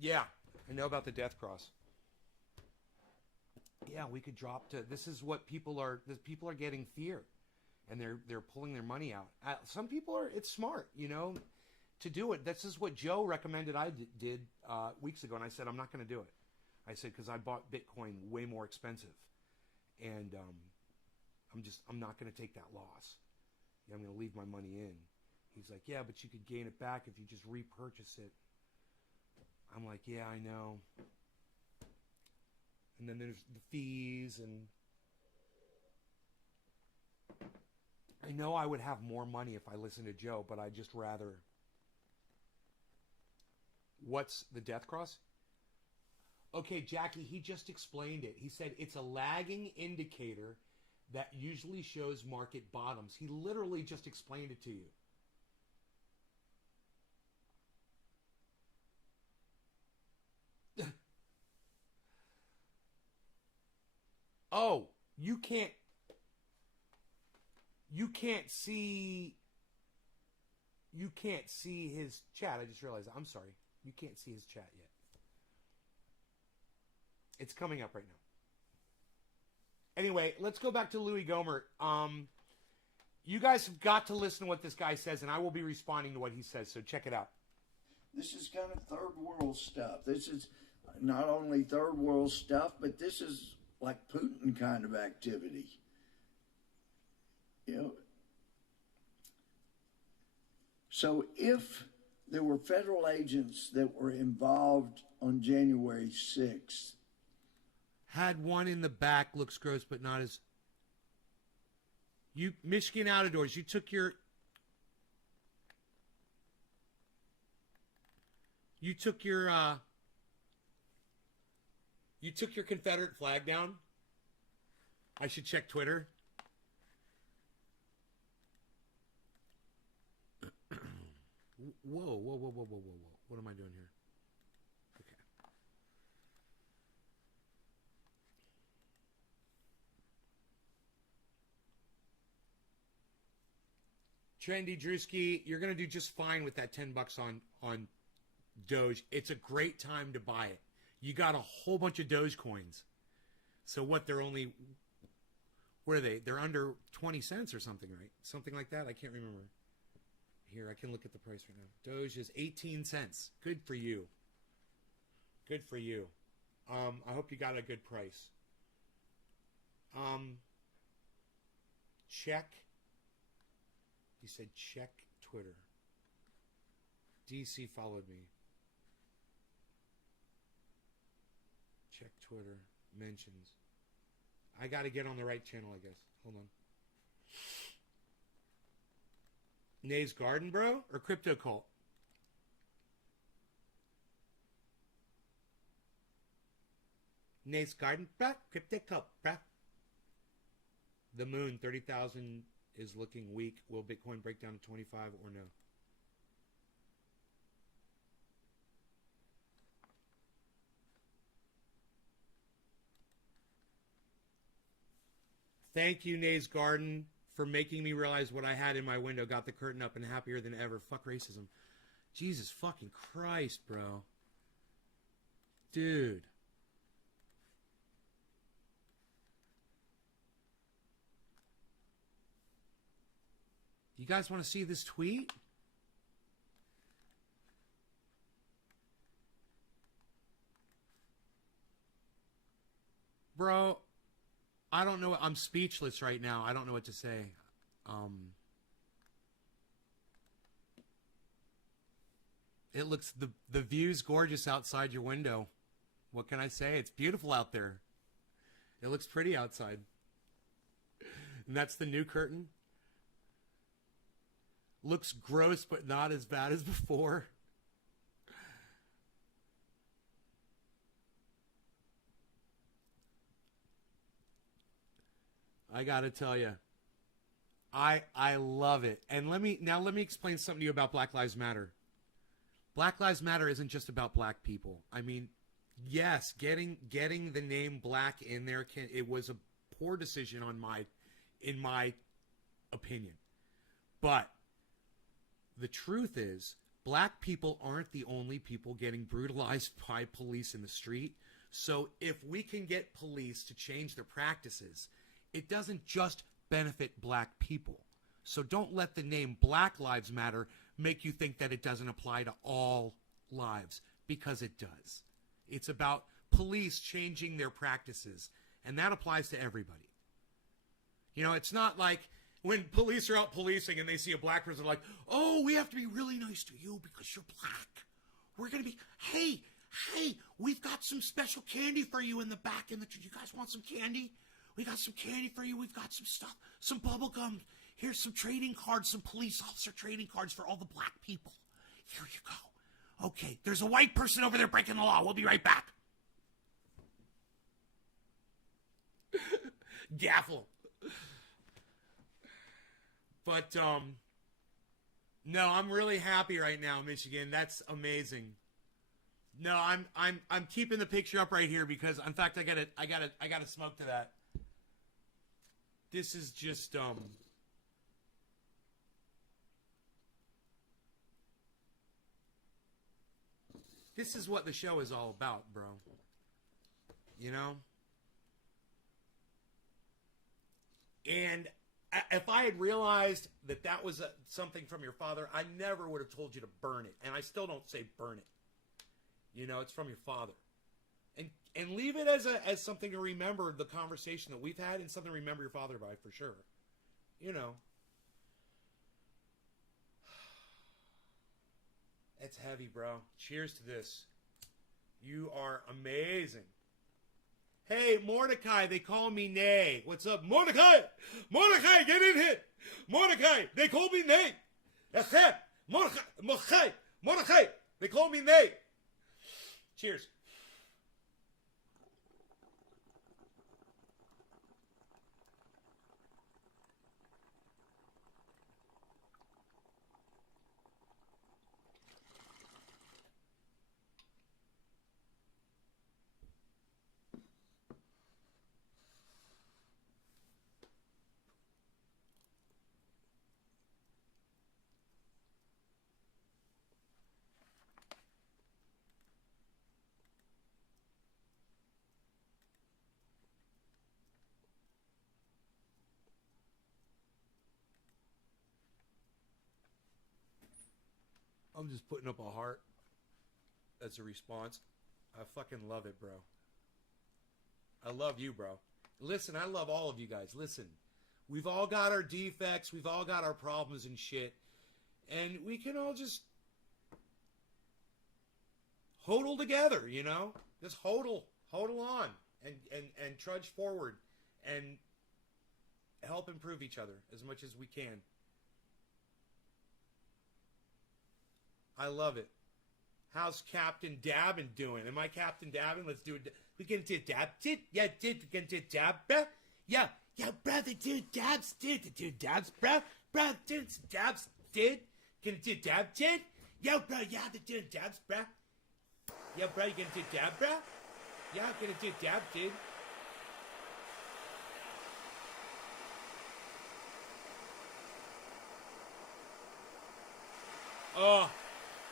Yeah, I know about the death cross. Yeah, we could drop to. This is what people are. People are getting fear, and they're pulling their money out. Some people are. It's smart, you know, to do it. This is what Joe recommended I did weeks ago, and I said I'm not going to do it. I said because I bought Bitcoin way more expensive, and I'm not going to take that loss. I'm going to leave my money in. He's like, yeah, but you could gain it back if you just repurchase it. I'm like, yeah, I know. And then there's the fees, and I know I would have more money if I listened to Joe, but I'd just rather. What's the death cross? Okay, Jackie, he just explained it. He said it's a lagging indicator that usually shows market bottoms. He literally just explained it to you. Oh, you can't see his chat. I just realized that. I'm sorry. You can't see his chat yet. It's coming up right now. Anyway, let's go back to Louis Gohmert. You guys have got to listen to what this guy says, and I will be responding to what he says, so check it out. This is kind of third world stuff. This is not only third world stuff, but this is like Putin kind of activity. You know. So if there were federal agents that were involved on January 6th. Had one in the back, looks gross, but not as... You, Michigan Out of Doors, you took your Confederate flag down. I should check Twitter. Whoa. What am I doing here? Okay. Trendy Drewski, you're going to do just fine with that $10 on Doge. It's a great time to buy it. You got a whole bunch of Doge coins. So what, they're only, what are they? They're under 20 cents or something, right? Something like that? I can't remember. Here, I can look at the price right now. Doge is 18 cents. Good for you. Good for you. I hope you got a good price. Check. He said check Twitter. DC followed me. Check Twitter. Mentions. I got to get on the right channel, I guess. Hold on. Nays Garden, bro? Or Crypto Cult? Nays Garden, bruh? Crypto Cult, bruh? The moon, 30,000 is looking weak. Will Bitcoin break down to 25 or no? Thank you, Nays Garden, for making me realize what I had in my window. Got the curtain up and happier than ever. Fuck racism. Jesus fucking Christ, bro. Dude. You guys want to see this tweet? Bro, I don't know. I'm speechless right now. I don't know what to say. It looks, the view's gorgeous outside your window. What can I say? It's beautiful out there. It looks pretty outside. And that's the new curtain. Looks gross, but not as bad as before. I gotta tell you, I love it. And let me explain something to you about Black Lives Matter. Black Lives Matter isn't just about black people. I mean, yes, getting the name black in there it was a poor decision in my opinion. But the truth is, black people aren't the only people getting brutalized by police in the street. So if we can get police to change their practices, it doesn't just benefit black people. So don't let the name Black Lives Matter make you think that it doesn't apply to all lives, because it does. It's about police changing their practices, and that applies to everybody. You know, it's not like when police are out policing and they see a black person, like, oh, we have to be really nice to you because you're black. We're going to be, hey, we've got some special candy for you in the back. You guys want some candy? We got some candy for you. We've got some stuff, some bubble gum. Here's some trading cards, some police officer trading cards for all the black people. Here you go. Okay, there's a white person over there breaking the law. We'll be right back. Gaffle. But, no, I'm really happy right now, Michigan. That's amazing. No, I'm keeping the picture up right here because, in fact, I gotta smoke to that. This is just, this is what the show is all about, bro. you know? And if I had realized that that was something from your father, I never would have told you to burn it. And I still don't say burn it. You know, it's from your father. And leave it as something to remember the conversation that we've had, and something to remember your father by, for sure. You know. It's heavy, bro. Cheers to this. You are amazing. Hey, Mordecai, they call me Nay. What's up, Mordecai? Mordecai, get in here. Mordecai, they call me Nay. That's it. Mordecai, they call me Nay. Cheers. I'm just putting up a heart as a response. I fucking love it, bro. I love you, bro. Listen, I love all of you guys. Listen, we've all got our defects. We've all got our problems and shit. And we can all just hodl together, you know? Just hodl on and trudge forward and help improve each other as much as we can. I love it. How's Captain Dabbin doing? Am I Captain Dabbin? Let's do it. We can do dab tit. Yeah, did we can do dab, bruh? Yeah, brother, do dabs, did do dabs, bruh? Bruh, do dabs, did. Can do dab tit? Yo, bro, yeah, they do dabs, bruh. Yeah, bro, you gonna do dab, bruh? Yeah, I'm gonna do dab, did.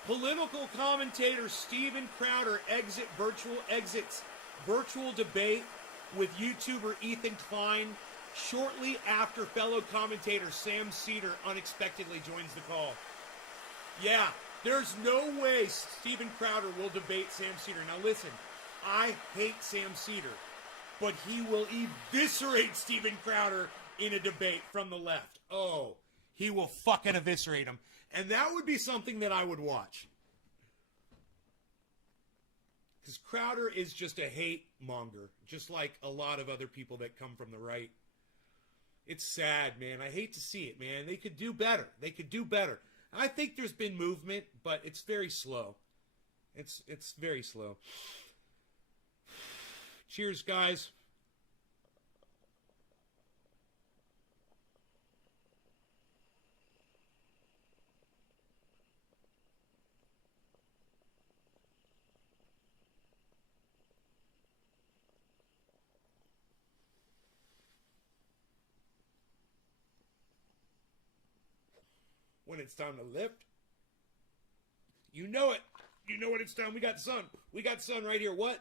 Political commentator Steven Crowder exits virtual debate with YouTuber Ethan Klein shortly after fellow commentator Sam Cedar unexpectedly joins the call. Yeah, there's no way Steven Crowder will debate Sam Cedar. Now listen, I hate Sam Cedar, but he will eviscerate Steven Crowder in a debate from the left. Oh, he will fucking eviscerate him. And that would be something that I would watch. Because Crowder is just a hate monger, just like a lot of other people that come from the right. It's sad, man. I hate to see it, man. They could do better. They could do better. I think there's been movement, but it's very slow. It's very slow. Cheers, guys. When it's time to lift, you know it. You know when it's time. We got sun. We got sun right here. What?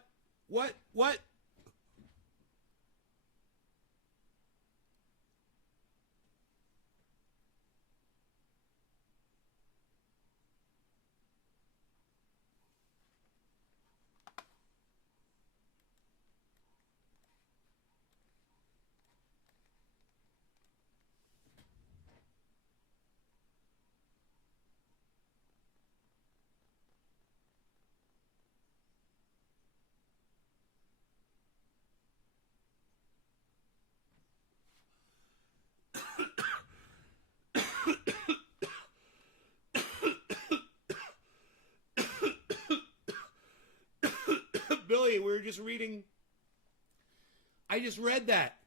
Billy, we were just reading. I just read that.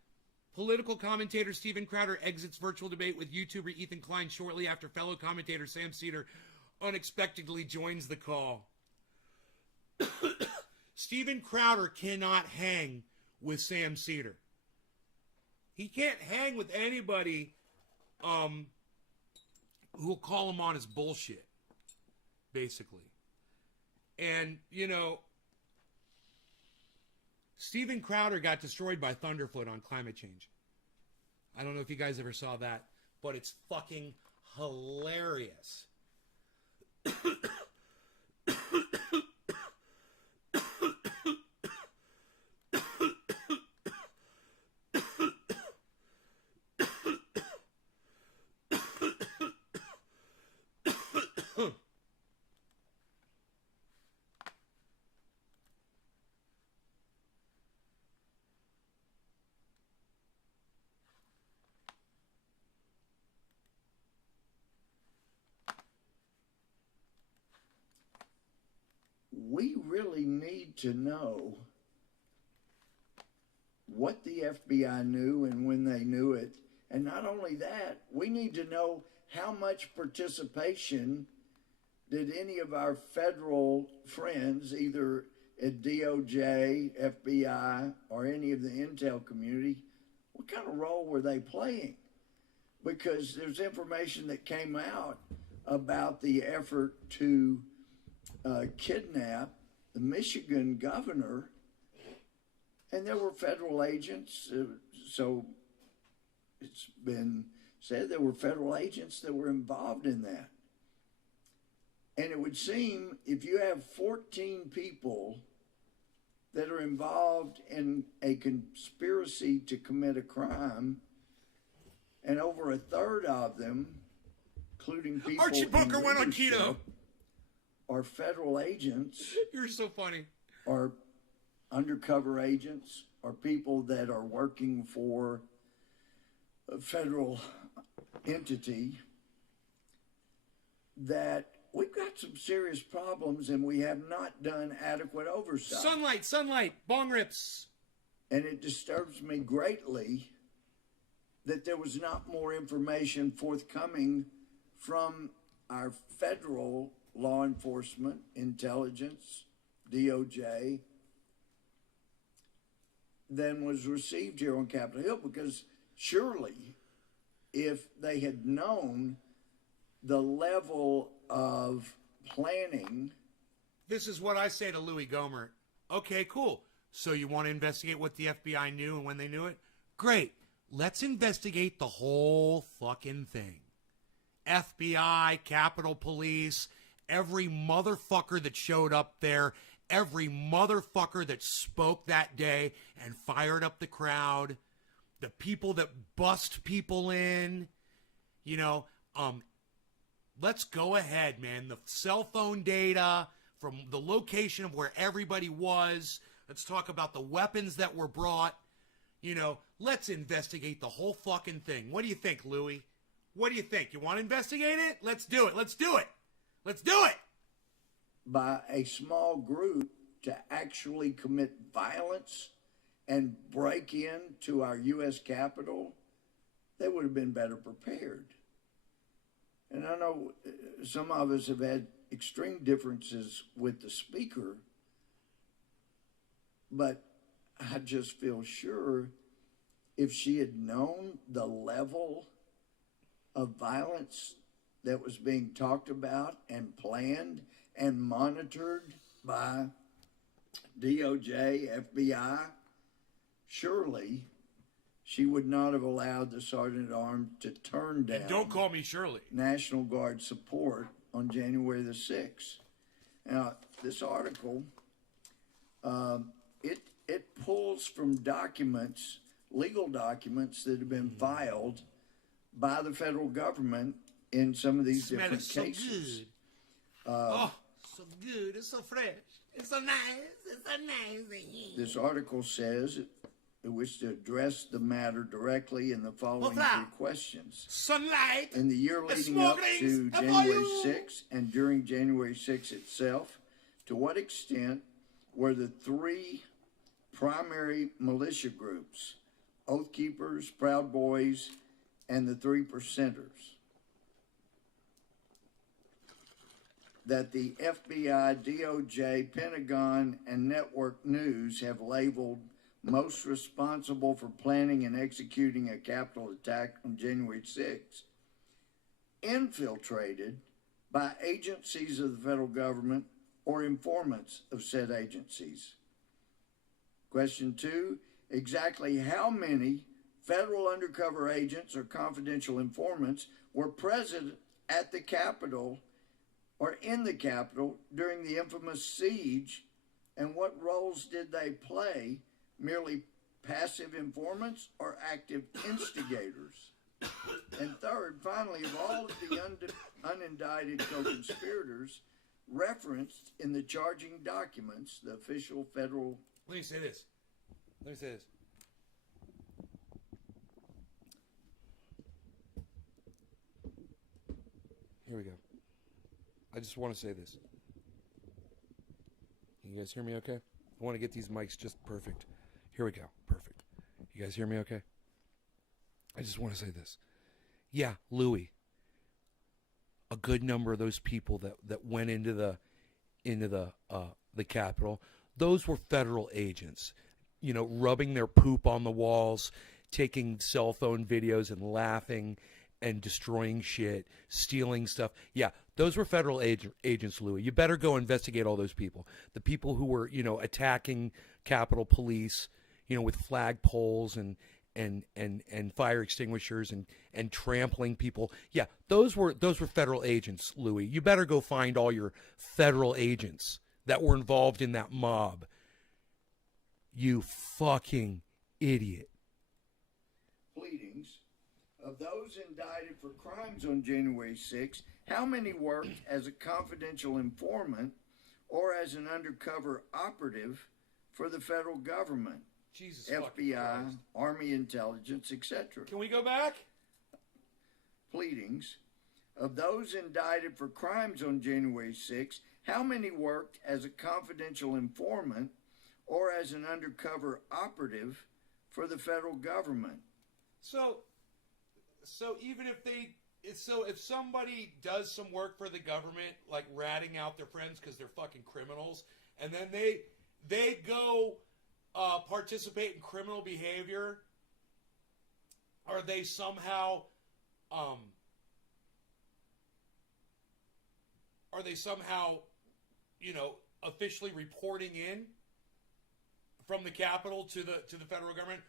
Political commentator Steven Crowder exits virtual debate with YouTuber Ethan Klein shortly after fellow commentator Sam Cedar unexpectedly joins the call. Steven Crowder cannot hang with Sam Cedar. He can't hang with anybody who will call him on his bullshit, basically. And, you know, Steven Crowder got destroyed by Thunderfoot on climate change. I don't know if you guys ever saw that, but it's fucking hilarious. We really need to know what the FBI knew and when they knew it. And not only that, we need to know how much participation did any of our federal friends, either at DOJ, FBI, or any of the intel community, what kind of role were they playing? Because there's information that came out about the effort to kidnap the Michigan governor, and there were federal agents. So it's been said there were federal agents that were involved in that. And it would seem if you have 14 people that are involved in a conspiracy to commit a crime, and over a third of them, including people Archie Bunker went on keto, are federal agents. You're so funny. Or undercover agents, or people that are working for a federal entity, that we've got some serious problems and we have not done adequate oversight. Sunlight, bong rips. And it disturbs me greatly that there was not more information forthcoming from our federal law enforcement, intelligence, DOJ, than was received here on Capitol Hill, because surely if they had known the level of planning. This is what I say to Louis Gohmert. Okay, cool. So you want to investigate what the FBI knew and when they knew it? Great. Let's investigate the whole fucking thing. FBI, Capitol Police, every motherfucker that showed up there, every motherfucker that spoke that day and fired up the crowd, the people that bust people in, let's go ahead, man. The cell phone data from the location of where everybody was. Let's talk about the weapons that were brought. Let's investigate the whole fucking thing. What do you think, Louis? What do you think? You want to investigate it? Let's do it. Let's do it. Let's do it. By a small group to actually commit violence and break into our U.S. Capitol, they would have been better prepared. And I know some of us have had extreme differences with the speaker, but I just feel sure if she had known the level of violence that was being talked about and planned and monitored by DOJ, FBI, surely she would not have allowed the Sergeant at Arms to turn down. And don't call me Shirley. National Guard support on January the 6th. Now, this article, it pulls from documents, legal documents that have been filed by the federal government in some of these different cases. So good. It's so fresh. It's so nice. It's so nice. This article says it wishes to address the matter directly in the following three questions. Sunlight. In the year leading up to January 6th and during January 6th itself, to what extent were the three primary militia groups, Oath Keepers, Proud Boys, and the 3%ers, that the FBI, DOJ, Pentagon, and Network News have labeled most responsible for planning and executing a Capitol attack on January 6th, infiltrated by agencies of the federal government or informants of said agencies? Question 2, exactly how many federal undercover agents or confidential informants were present at the Capitol or in the Capitol during the infamous siege, and what roles did they play? Merely passive informants or active instigators? And third, finally, of all of the unindicted co-conspirators referenced in the charging documents, the official federal... Let me say this. Here we go. I just want to say this. You guys hear me okay? I want to get these mics just perfect. Here we go. Perfect. You guys hear me okay? I just want to say this. Yeah, Louis. A good number of those people that went into the Capitol, those were federal agents. You know, rubbing their poop on the walls, taking cell phone videos and laughing and destroying shit, stealing stuff. Yeah, those were federal agents, Louis. You better go investigate all those people. The people who were, you know, attacking Capitol Police, you know, with flagpoles and fire extinguishers and trampling people. Yeah, those were federal agents, Louis. You better go find all your federal agents that were involved in that mob. You fucking idiot. Pleadings of those indicted for crimes on January 6th, how many worked as a confidential informant or as an undercover operative for the federal government? Jesus, FBI, Army intelligence, etc. Can we go back? Pleadings of those indicted for crimes on January 6th, how many worked as a confidential informant or as an undercover operative for the federal government? So even if somebody does some work for the government, like ratting out their friends because they're fucking criminals, and then they go participate in criminal behavior, are they somehow officially reporting in from the Capitol to the federal government?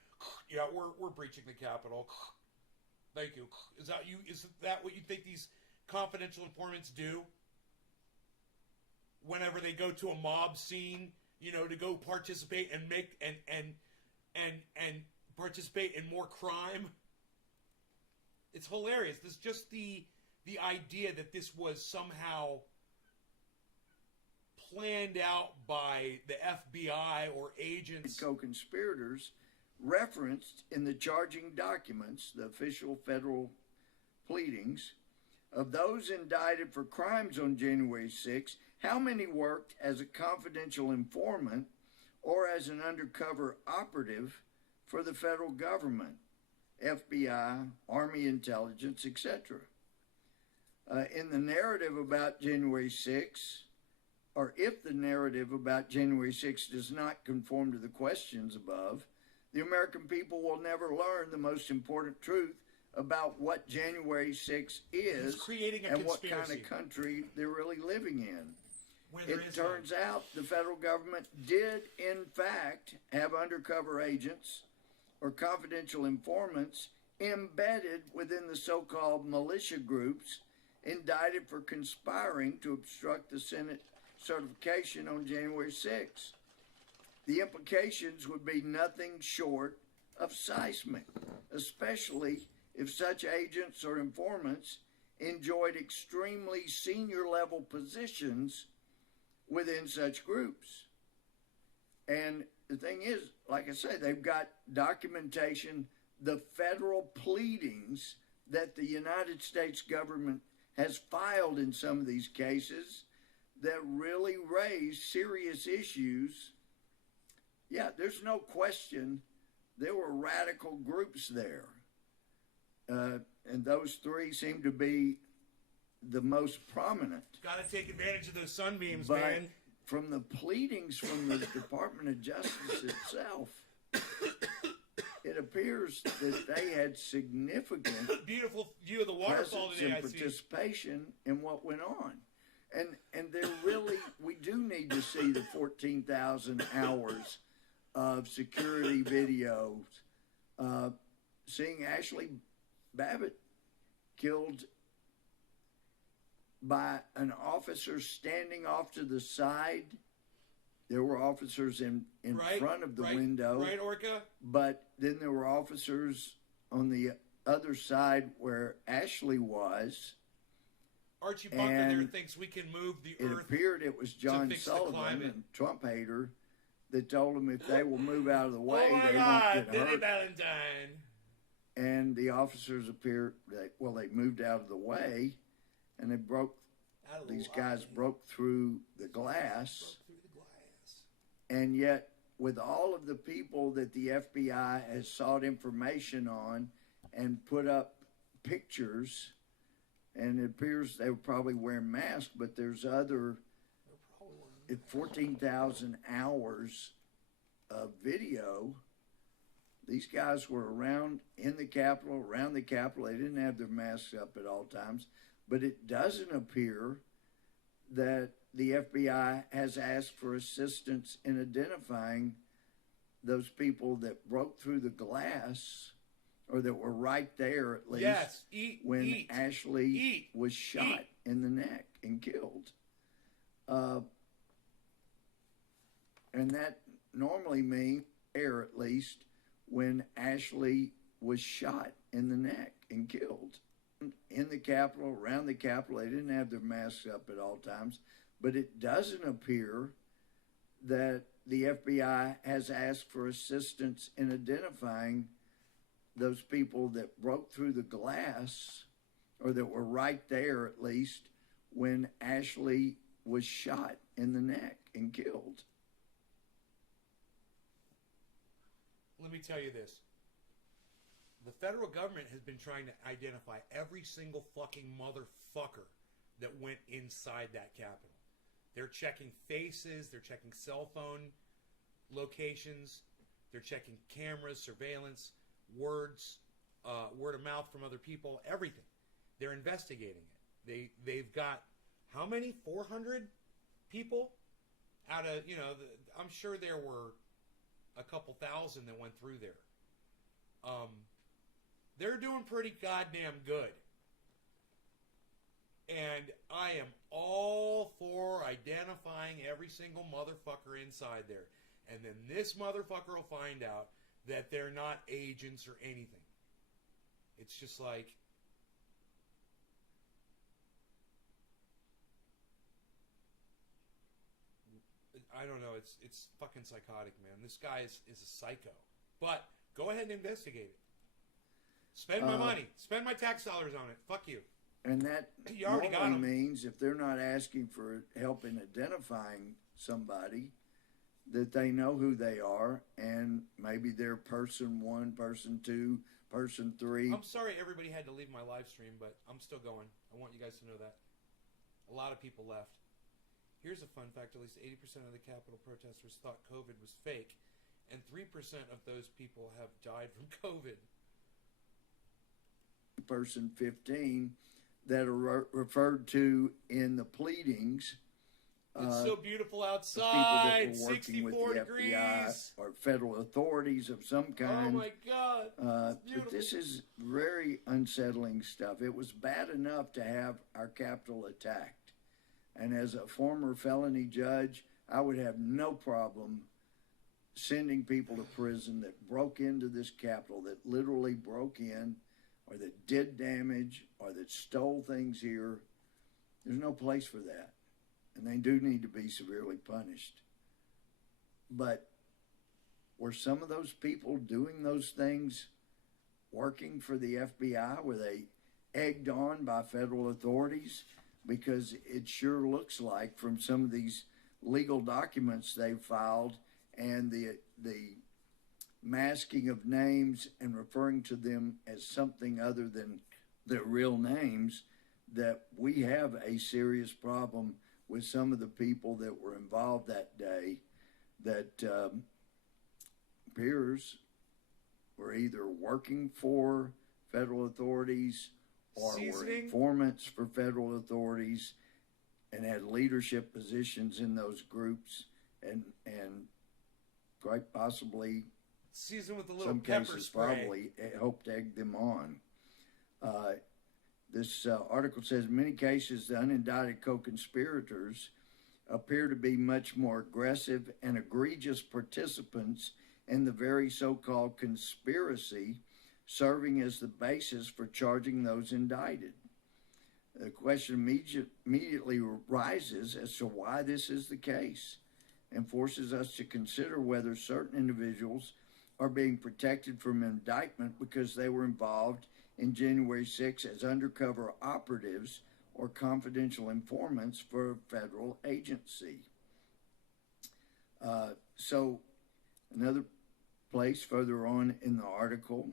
Yeah, we're breaching the Capitol. Thank you. Is that what you think these confidential informants do? Whenever they go to a mob scene, you know, to go participate and make and participate in more crime. It's hilarious. This just the idea that this was somehow planned out by the FBI or agents. Co-conspirators referenced in the charging documents, the official federal pleadings, of those indicted for crimes on January 6th, how many worked as a confidential informant or as an undercover operative for the federal government, FBI, Army intelligence, etc.? In the narrative about January 6th, or if the narrative about January 6th does not conform to the questions above, the American people will never learn the most important truth about what January 6th is and what kind of country they're really living in. It turns out the federal government did, in fact, have undercover agents or confidential informants embedded within the so-called militia groups indicted for conspiring to obstruct the Senate certification on January 6th. The implications would be nothing short of seismic, especially if such agents or informants enjoyed extremely senior level positions within such groups. And the thing is, like I say, they've got documentation, the federal pleadings that the United States government has filed in some of these cases that really raise serious issues. Yeah, there's no question there were radical groups there. And those three seem to be the most prominent. Got to take advantage of those sunbeams, but man. From the pleadings from the Department of Justice itself, it appears that they had significant beautiful view of the waterfall today. And participation in what went on. And there really, we do need to see the 14,000 hours of security videos, seeing Ashley Babbitt killed by an officer standing off to the side. There were officers in front of the window. Right, Orca? But then there were officers on the other side where Ashley was. Archie Bunker there thinks we can move the It earth. appeared it was John Sullivan, a Trump hater, that told him if they will move out of the way, oh my they God, won't get Billy hurt. Valentine. And the officers appeared, they moved out of the way, and they these guys broke through the glass. And yet, with all of the people that the FBI has sought information on and put up pictures, and it appears they were probably wearing masks, but there's 14,000 hours of video. These guys were around in the Capitol, around the Capitol. They didn't have their masks up at all times. But it doesn't appear that the FBI has asked for assistance in identifying those people that broke through the glass, or that were right there at least, when Ashley was shot in the neck and killed. And that normally means at least when Ashley was shot in the neck and killed. In the Capitol, around the Capitol, they didn't have their masks up at all times. But it doesn't appear that the FBI has asked for assistance in identifying those people that broke through the glass, or that were right there at least, when Ashley was shot in the neck and killed. Let me tell you this. The federal government has been trying to identify every single fucking motherfucker that went inside that Capitol. They're checking faces, they're checking cell phone locations, they're checking cameras, surveillance, words, word of mouth from other people, everything. They're investigating it. They've got how many? 400 people out of, I'm sure there were a couple thousand that went through there. They're doing pretty goddamn good. And I am all for identifying every single motherfucker inside there. And then this motherfucker will find out that they're not agents or anything. It's just like, I don't know, it's fucking psychotic, man. This guy is a psycho. But go ahead and investigate it. Spend my money. Spend my tax dollars on it. Fuck you. And that You already got 'em. means if they're not asking for help in identifying somebody, that they know who they are, and maybe they're person 1, person 2, person 3. I'm sorry everybody had to leave my live stream, but I'm still going. I want you guys to know that. A lot of people left. Here's a fun fact. At least 80% of the Capitol protesters thought COVID was fake, and 3% of those people have died from COVID. Person 15 that are referred to in the pleadings. It's so beautiful People outside. that were working 64 with the degrees. FBI or federal authorities of some Oh kind. my God. But this is very unsettling stuff. It was bad enough to have our Capitol attacked. And as a former felony judge, I would have no problem sending people to prison that broke into this Capitol, that literally broke in, or that did damage, or that stole things here. There's no place for that. And they do need to be severely punished. But were some of those people doing those things working for the FBI? Were they egged on by federal authorities? Because it sure looks like from some of these legal documents they've filed and the masking of names and referring to them as something other than their real names, that we have a serious problem with some of the people that were involved that day that appears were either working for federal authorities or were informants for federal authorities and had leadership positions in those groups and quite possibly, Seasoned with a little some pepper cases spray. probably helped egg them on. This article says in many cases the unindicted co-conspirators appear to be much more aggressive and egregious participants in the very so-called conspiracy, serving as the basis for charging those indicted. The question immediately rises as to why this is the case, and forces us to consider whether certain individuals are being protected from indictment because they were involved in January 6 as undercover operatives or confidential informants for a federal agency. So another place further on in the article,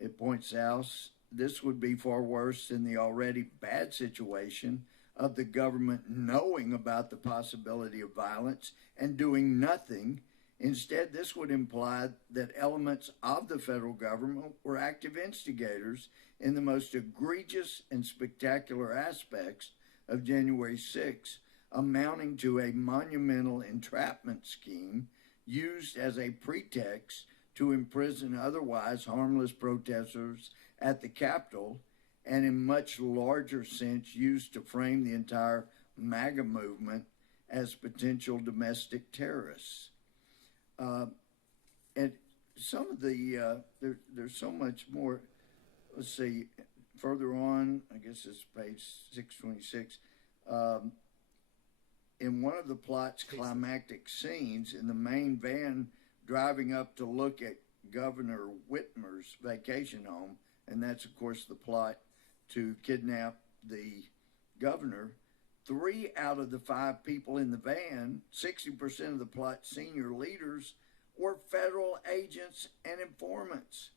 it points out this would be far worse than the already bad situation of the government knowing about the possibility of violence and doing nothing. Instead, this would imply that elements of the federal government were active instigators in the most egregious and spectacular aspects of January 6, amounting to a monumental entrapment scheme used as a pretext to imprison otherwise harmless protesters at the Capitol, and in much larger sense used to frame the entire MAGA movement as potential domestic terrorists. And some of the, there's so much more. Let's see, further on, I guess it's page 626. In one of the plot's climactic scenes, in the main van driving up to look at Governor Whitmer's vacation home, and that's, of course, the plot to kidnap the governor, 3 out of the 5 people in the van, 60% of the plot's senior leaders, were federal agents and informants.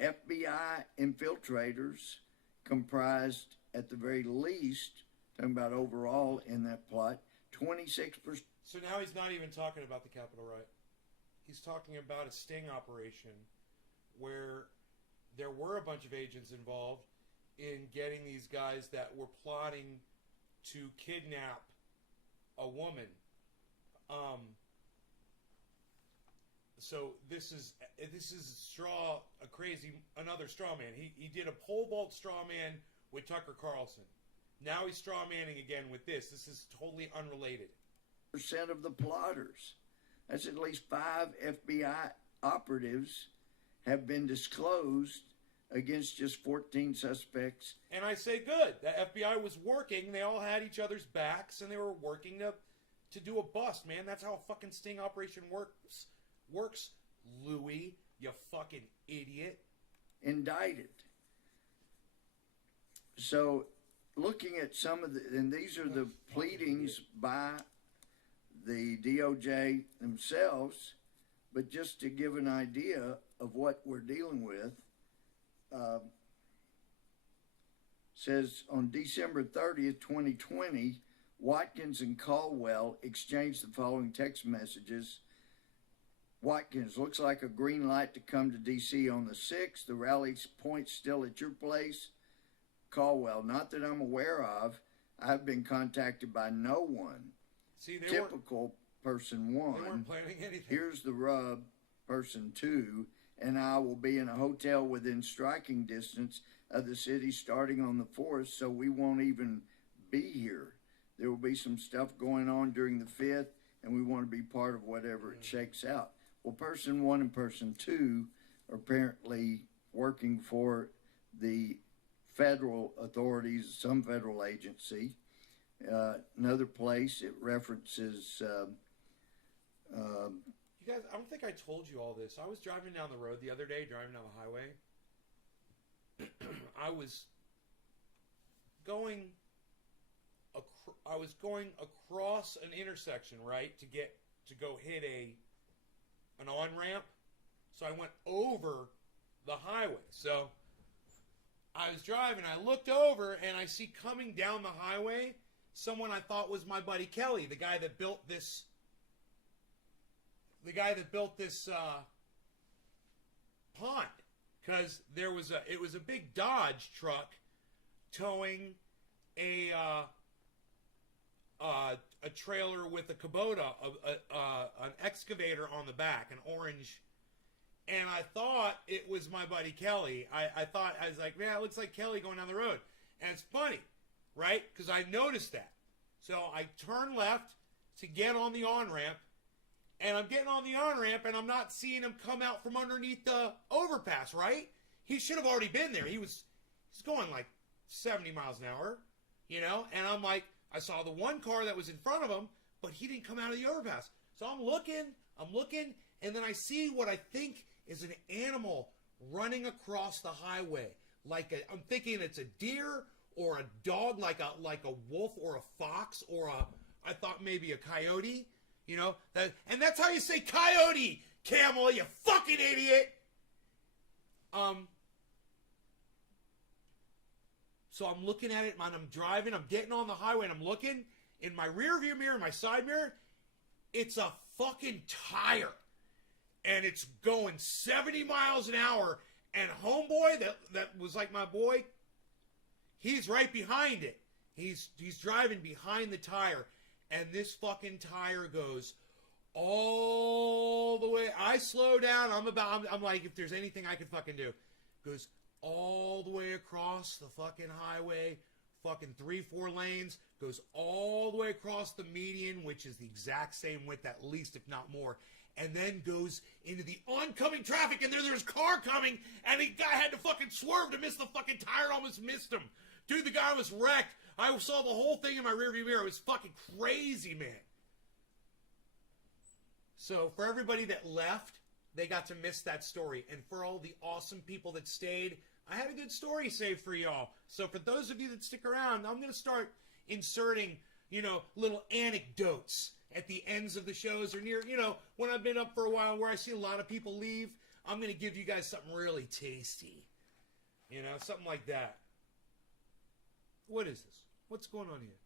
FBI infiltrators comprised, at the very least, talking about overall in that plot, 26%. So now he's not even talking about the Capitol riot. He's talking about a sting operation where there were a bunch of agents involved in getting these guys that were plotting to kidnap a woman. So this is another straw man. He did a pole vault straw man with Tucker Carlson. Now he's straw manning again with this. This is totally unrelated. Percent of the plotters. That's at least 5 FBI operatives have been disclosed against just 14 suspects. And I say good. The FBI was working. They all had each other's backs, and they were working to do a bust, man. That's how a fucking sting operation works, Louis, you fucking idiot. Indicted. So, looking at some of the, and these are the pleadings by the DOJ themselves, but just to give an idea of what we're dealing with, says on December 30th, 2020, Watkins and Caldwell exchanged the following text messages. Watkins, looks like a green light to come to D.C. on the 6th. The rally point's still at your place. Caldwell, not that I'm aware of. I've been contacted by no one. See, Typical person 1. They weren't planning anything. Here's the rub, person 2. And I will be in a hotel within striking distance of the city starting on the 4th, so we won't even be here. There will be some stuff going on during the 5th, and we want to be part of whatever it shakes out. Well, person 1 and person 2 are apparently working for the federal authorities, some federal agency. Another place, it references... you guys, I don't think I told you all this. I was driving down the road the other day, driving down the highway. I was going across an intersection, right, to go hit an on-ramp. So I went over the highway. So I was driving, I looked over, and I see coming down the highway someone I thought was my buddy Kelly, the guy that built this pond, because it was a big Dodge truck towing a a trailer with a Kubota, an excavator on the back, an orange. And I thought it was my buddy Kelly. I thought, I was like, man, it looks like Kelly going down the road. And it's funny, right? Because I noticed that. So I turn left to get on the on-ramp. And I'm getting on the on-ramp, and I'm not seeing him come out from underneath the overpass, right? He should have already been there. He's going like 70 miles an hour, you know? And I'm like, I saw the one car that was in front of him, but he didn't come out of the overpass. So I'm looking, and then I see what I think is an animal running across the highway. I'm thinking it's a deer or a dog, like a wolf or a fox or I thought maybe a coyote, you know? And that's how you say coyote, Camel, you fucking idiot! So I'm looking at it, and I'm driving, I'm getting on the highway, and I'm looking in my rear view mirror, my side mirror, it's a fucking tire. And it's going 70 miles an hour, and homeboy, that was like my boy, he's right behind it. He's driving behind the tire, and this fucking tire goes all the way. I slow down, I'm like, if there's anything I could fucking do, goes all the way across the fucking highway, fucking 3-4 lanes, goes all the way across the median, which is the exact same width, at least, if not more, and then goes into the oncoming traffic, and there's a car coming, and the guy had to fucking swerve to miss the fucking tire, almost missed him. Dude, the guy was wrecked. I saw the whole thing in my rearview mirror. It was fucking crazy, man. So, for everybody that left, they got to miss that story. And for all the awesome people that stayed, I had a good story saved for y'all. So for those of you that stick around, I'm going to start inserting, little anecdotes at the ends of the shows or near, when I've been up for a while where I see a lot of people leave, I'm going to give you guys something really tasty. Something like that. What is this? What's going on here?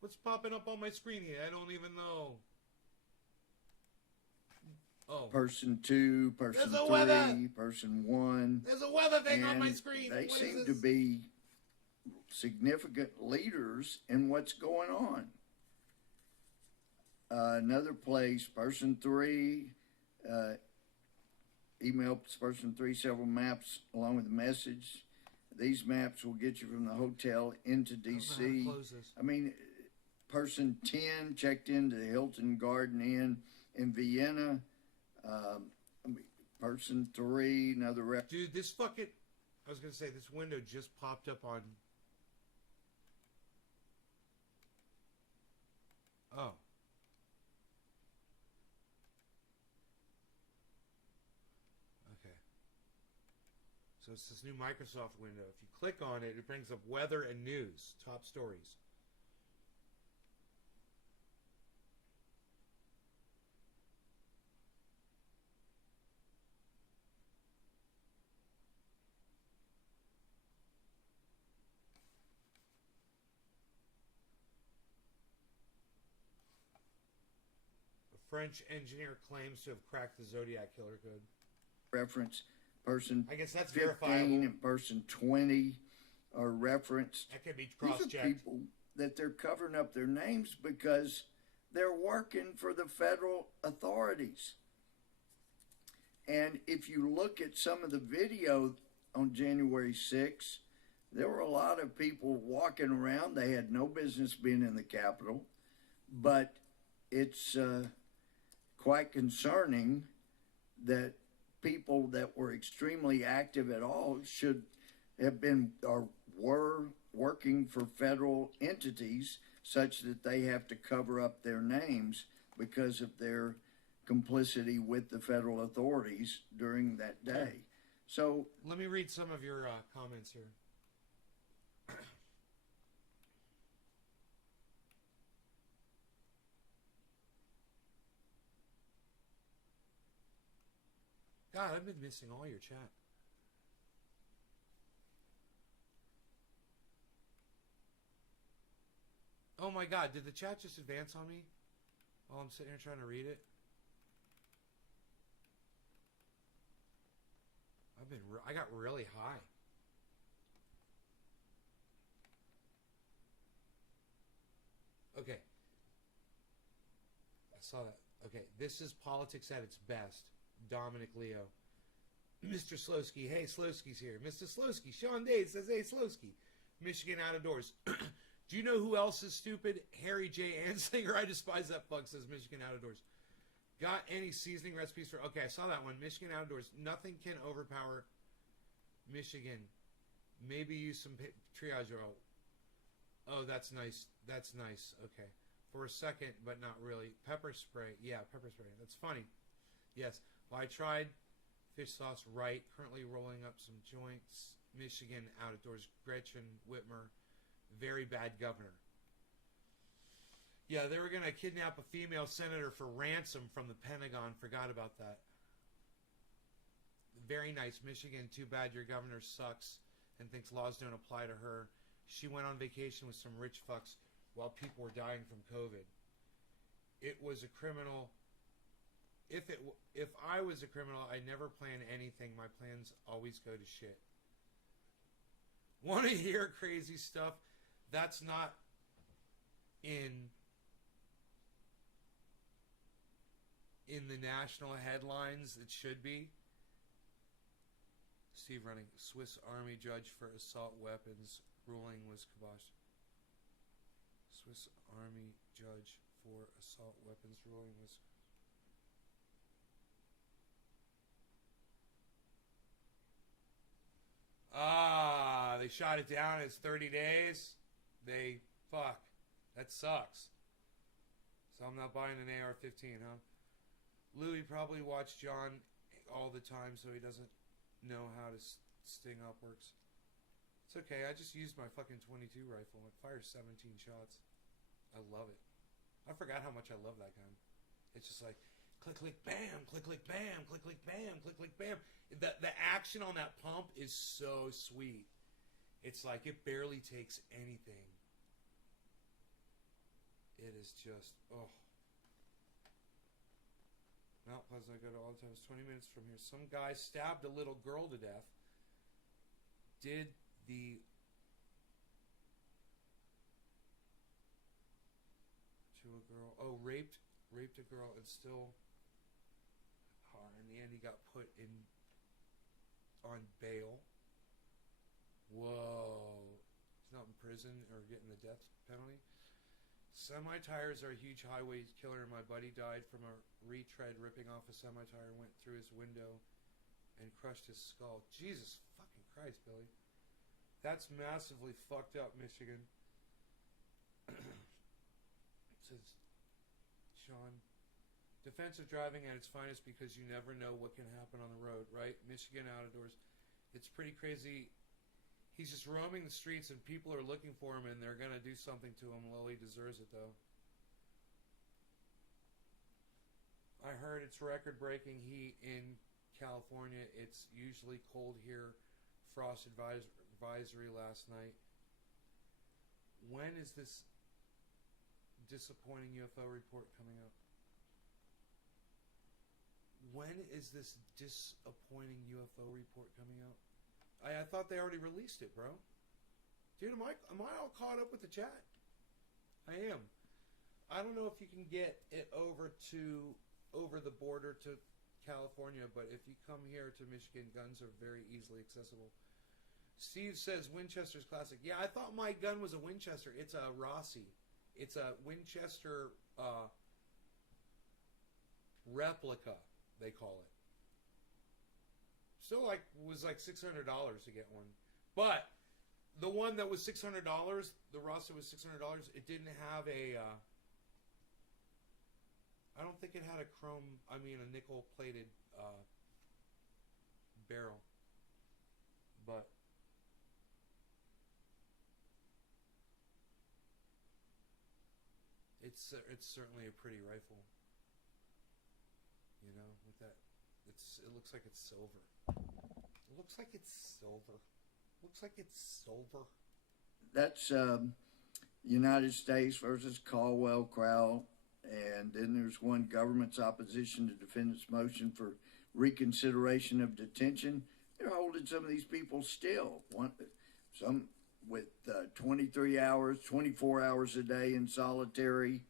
What's popping up on my screen here? I don't even know. Oh. Person 2, person 3, weather. person 1. There's a weather thing on my screen. They What seem is to this? be significant leaders in what's going on. Another place, person 3, email person 3 several maps along with a message. These maps will get you from the hotel into D.C. I don't know how to close this. I mean, person 10 checked into the Hilton Garden Inn in Vienna. Person 3, another rep. Dude, this fucking... I was going to say, this window just popped up on... Oh. Okay. So it's this new Microsoft window. If you click on it, it brings up weather and news, top stories. French engineer claims to have cracked the Zodiac killer code. Reference person I guess that's 15 verifiable. and person 20 are referenced. That can be These are cross-checked. people that they're covering up their names because they're working for the federal authorities. And if you look at some of the video on January 6th, there were a lot of people walking around. They had no business being in the Capitol, but it's quite concerning that people that were extremely active at all should have been or were working for federal entities such that they have to cover up their names because of their complicity with the federal authorities during that day. So Let me read some of your comments here. God, I've been missing all your chat. Oh my God, did the chat just advance on me while I'm sitting here trying to read it? I got really high. Okay. saw that. Okay, this is politics at its best. Dominic Leo. Mr. Slowski. Hey, Slowski's here. Mr. Slowski. Sean Dade says, hey, Slowski. Michigan out of doors. Do you know who else is stupid? Harry J. Anslinger. I despise that fuck, says Michigan out of doors. Got any seasoning recipes for... Okay, I saw that one. Michigan out of doors. Nothing can overpower Michigan. Maybe use some triage oil. Oh, that's nice. That's nice. Okay. For a second, but not really. Pepper spray. Yeah, pepper spray. That's funny. Yes. Well, I tried fish sauce right. Currently rolling up some joints. Michigan out of doors. Gretchen Whitmer. Very bad governor. Yeah, they were going to kidnap a female senator for ransom from the Pentagon. Forgot about that. Very nice. Michigan, too bad your governor sucks and thinks laws don't apply to her. She went on vacation with some rich fucks while people were dying from COVID. It was a criminal. If I was a criminal, I'd never plan anything. My plans always go to shit. Want to hear crazy stuff? That's not in the national headlines. It should be. Steve running. Swiss Army judge for assault weapons ruling was kiboshed. Swiss Army judge for assault weapons ruling was... Ah, they shot it down as 30 days. Fuck. That sucks. So I'm not buying an AR-15, huh? Louis probably watched John all the time, so he doesn't know how to sting up works. It's okay, I just used my fucking 22 rifle. It fires 17 shots. I love it. I forgot how much I love that gun. It's just like, click, click, bam, click, click, bam, click, click, bam, click, click, bam. The action on that pump is so sweet. It's like it barely takes anything. It is just, oh. Mount Pleasant, I go to all the time. It's 20 minutes from here. Some guy stabbed a little girl to death. Did the... To a girl. Oh, raped a girl and still... Oh, in the end, he got put in... on bail. Whoa. He's not in prison or getting the death penalty. Semi-tires are a huge highway killer. My buddy died from a retread ripping off a semi-tire, went through his window and crushed his skull. Jesus fucking Christ, Billy. That's massively fucked up, Michigan. Says Sean. Defensive driving at its finest because you never know what can happen on the road, right? Michigan out of doors. It's pretty crazy. He's just roaming the streets and people are looking for him and they're going to do something to him. Lily deserves it, though. I heard it's record-breaking heat in California. It's usually cold here. Frost advisory last night. When is this disappointing UFO report coming out? When is this disappointing UFO report coming out? I thought they already released it, bro. Dude, am I all caught up with the chat? I am. I don't know if you can get it over the border to California, but if you come here to Michigan, guns are very easily accessible. Steve says Winchester's classic. Yeah, I thought my gun was a Winchester. It's a Rossi. It's a Winchester replica, they call it. Still was like $600 to get one. But the one that was $600, the Rossi was $600, it didn't have a I don't think it had a nickel plated barrel. But it's certainly a pretty rifle. You know, with that it looks like it's silver. It looks like it's silver. Looks like it's silver. That's United States versus Caldwell Crowell. And then there's one, government's opposition to defendant's motion for reconsideration of detention. They're holding some of these people still. Some with 23 hours, 24 hours a day in solitary.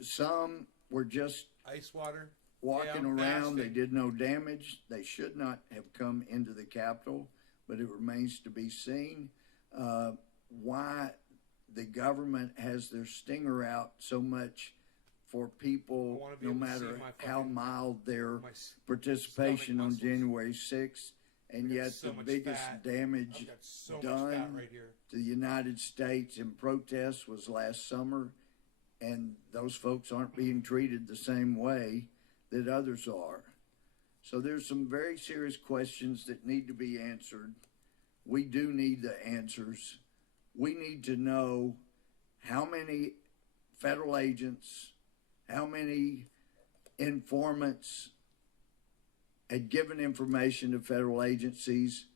Some were just Ice water. walking I'm around. They fasting. did no damage. They should not have come into the Capitol, but it remains to be seen why the government has their stinger out so much for I people, wanna be no able to see matter my how fucking- mild their my participation stomach on muscles. January 6th, and I got yet so the much biggest fat. damage I've got so much done fat right here. to the United States in protests was last summer, and those folks aren't being treated the same way that others are. So there's some very serious questions that need to be answered. We do need the answers. We need to know how many federal agents, how many informants had given information to federal agencies,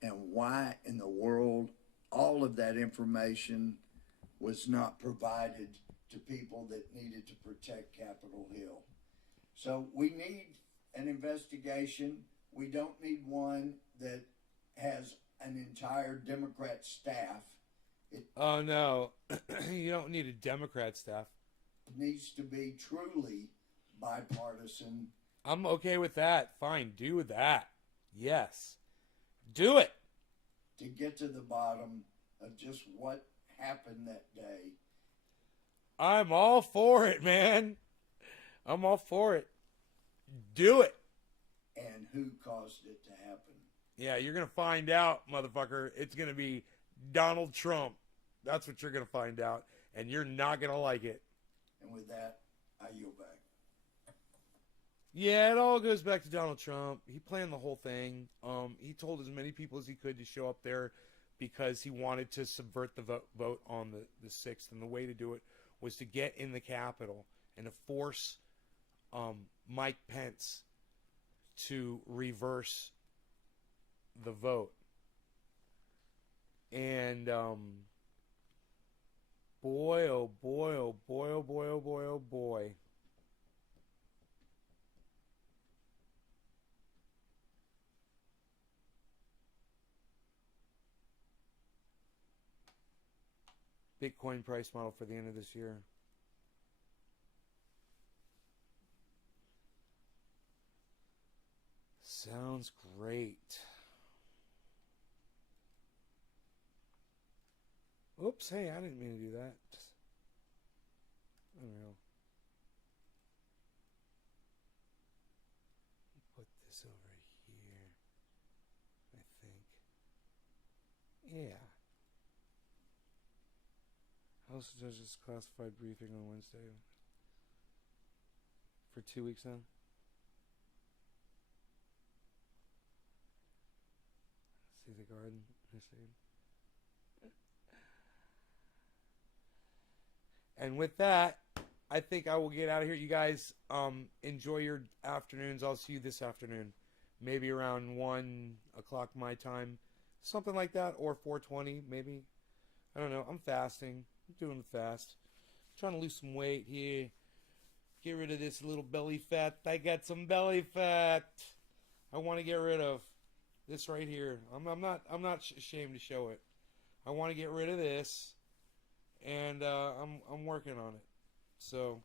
and why in the world all of that information was not provided to people that needed to protect Capitol Hill. So we need an investigation. We don't need one that has an entire Democrat staff. It Oh no, you don't need a Democrat staff. needs to be truly bipartisan. I'm okay with that. Fine, do that. Yes, do it. To get to the bottom of just what happened that day. I'm all for it, man. I'm all for it. Do it. And who caused it to happen. Yeah, you're gonna find out, motherfucker. It's gonna be Donald Trump. That's what you're gonna find out, and you're not gonna like it. And with that, I yield back. Yeah, it all goes back to Donald Trump. He planned the whole thing. He told as many people as he could to show up there because he wanted to subvert the vote on the 6th. And the way to do it was to get in the Capitol and to force Mike Pence to reverse the vote. And boy, oh boy, oh boy, oh boy, oh boy, oh boy. Bitcoin price model for the end of this year. Sounds great. Oops, hey, I didn't mean to do that. Unreal. Put this over here, I think. Yeah. House of Judges classified briefing on Wednesday. For 2 weeks now. See the garden. And with that, I think I will get out of here. You guys enjoy your afternoons. I'll see you this afternoon. Maybe around 1 o'clock my time. Something like that. Or 4:20 maybe. I don't know. I'm fasting. I'm doing the fast. I'm trying to lose some weight here. Get rid of this little belly fat. I got some belly fat. I want to get rid of this right here. I'm not ashamed to show it. I want to get rid of this, and I'm working on it. So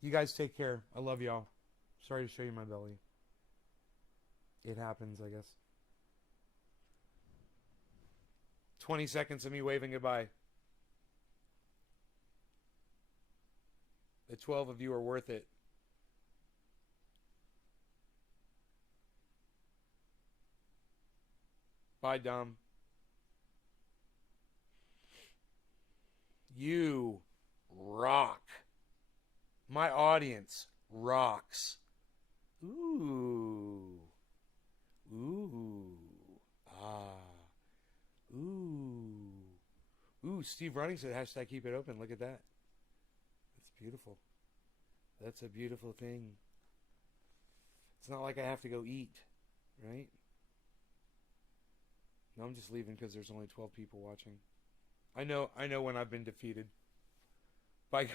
you guys take care. I love y'all. Sorry to show you my belly. It happens, I guess. 20 seconds of me waving goodbye. The 12 of you are worth it. Bye, Dom. You rock. My audience rocks. Ooh. Ooh. Ah. Ooh. Ooh, Steve Running said hashtag keep it open. Look at that. That's beautiful. That's a beautiful thing. It's not like I have to go eat, right? No, I'm just leaving because there's only 12 people watching. I know when I've been defeated. Bye, guys.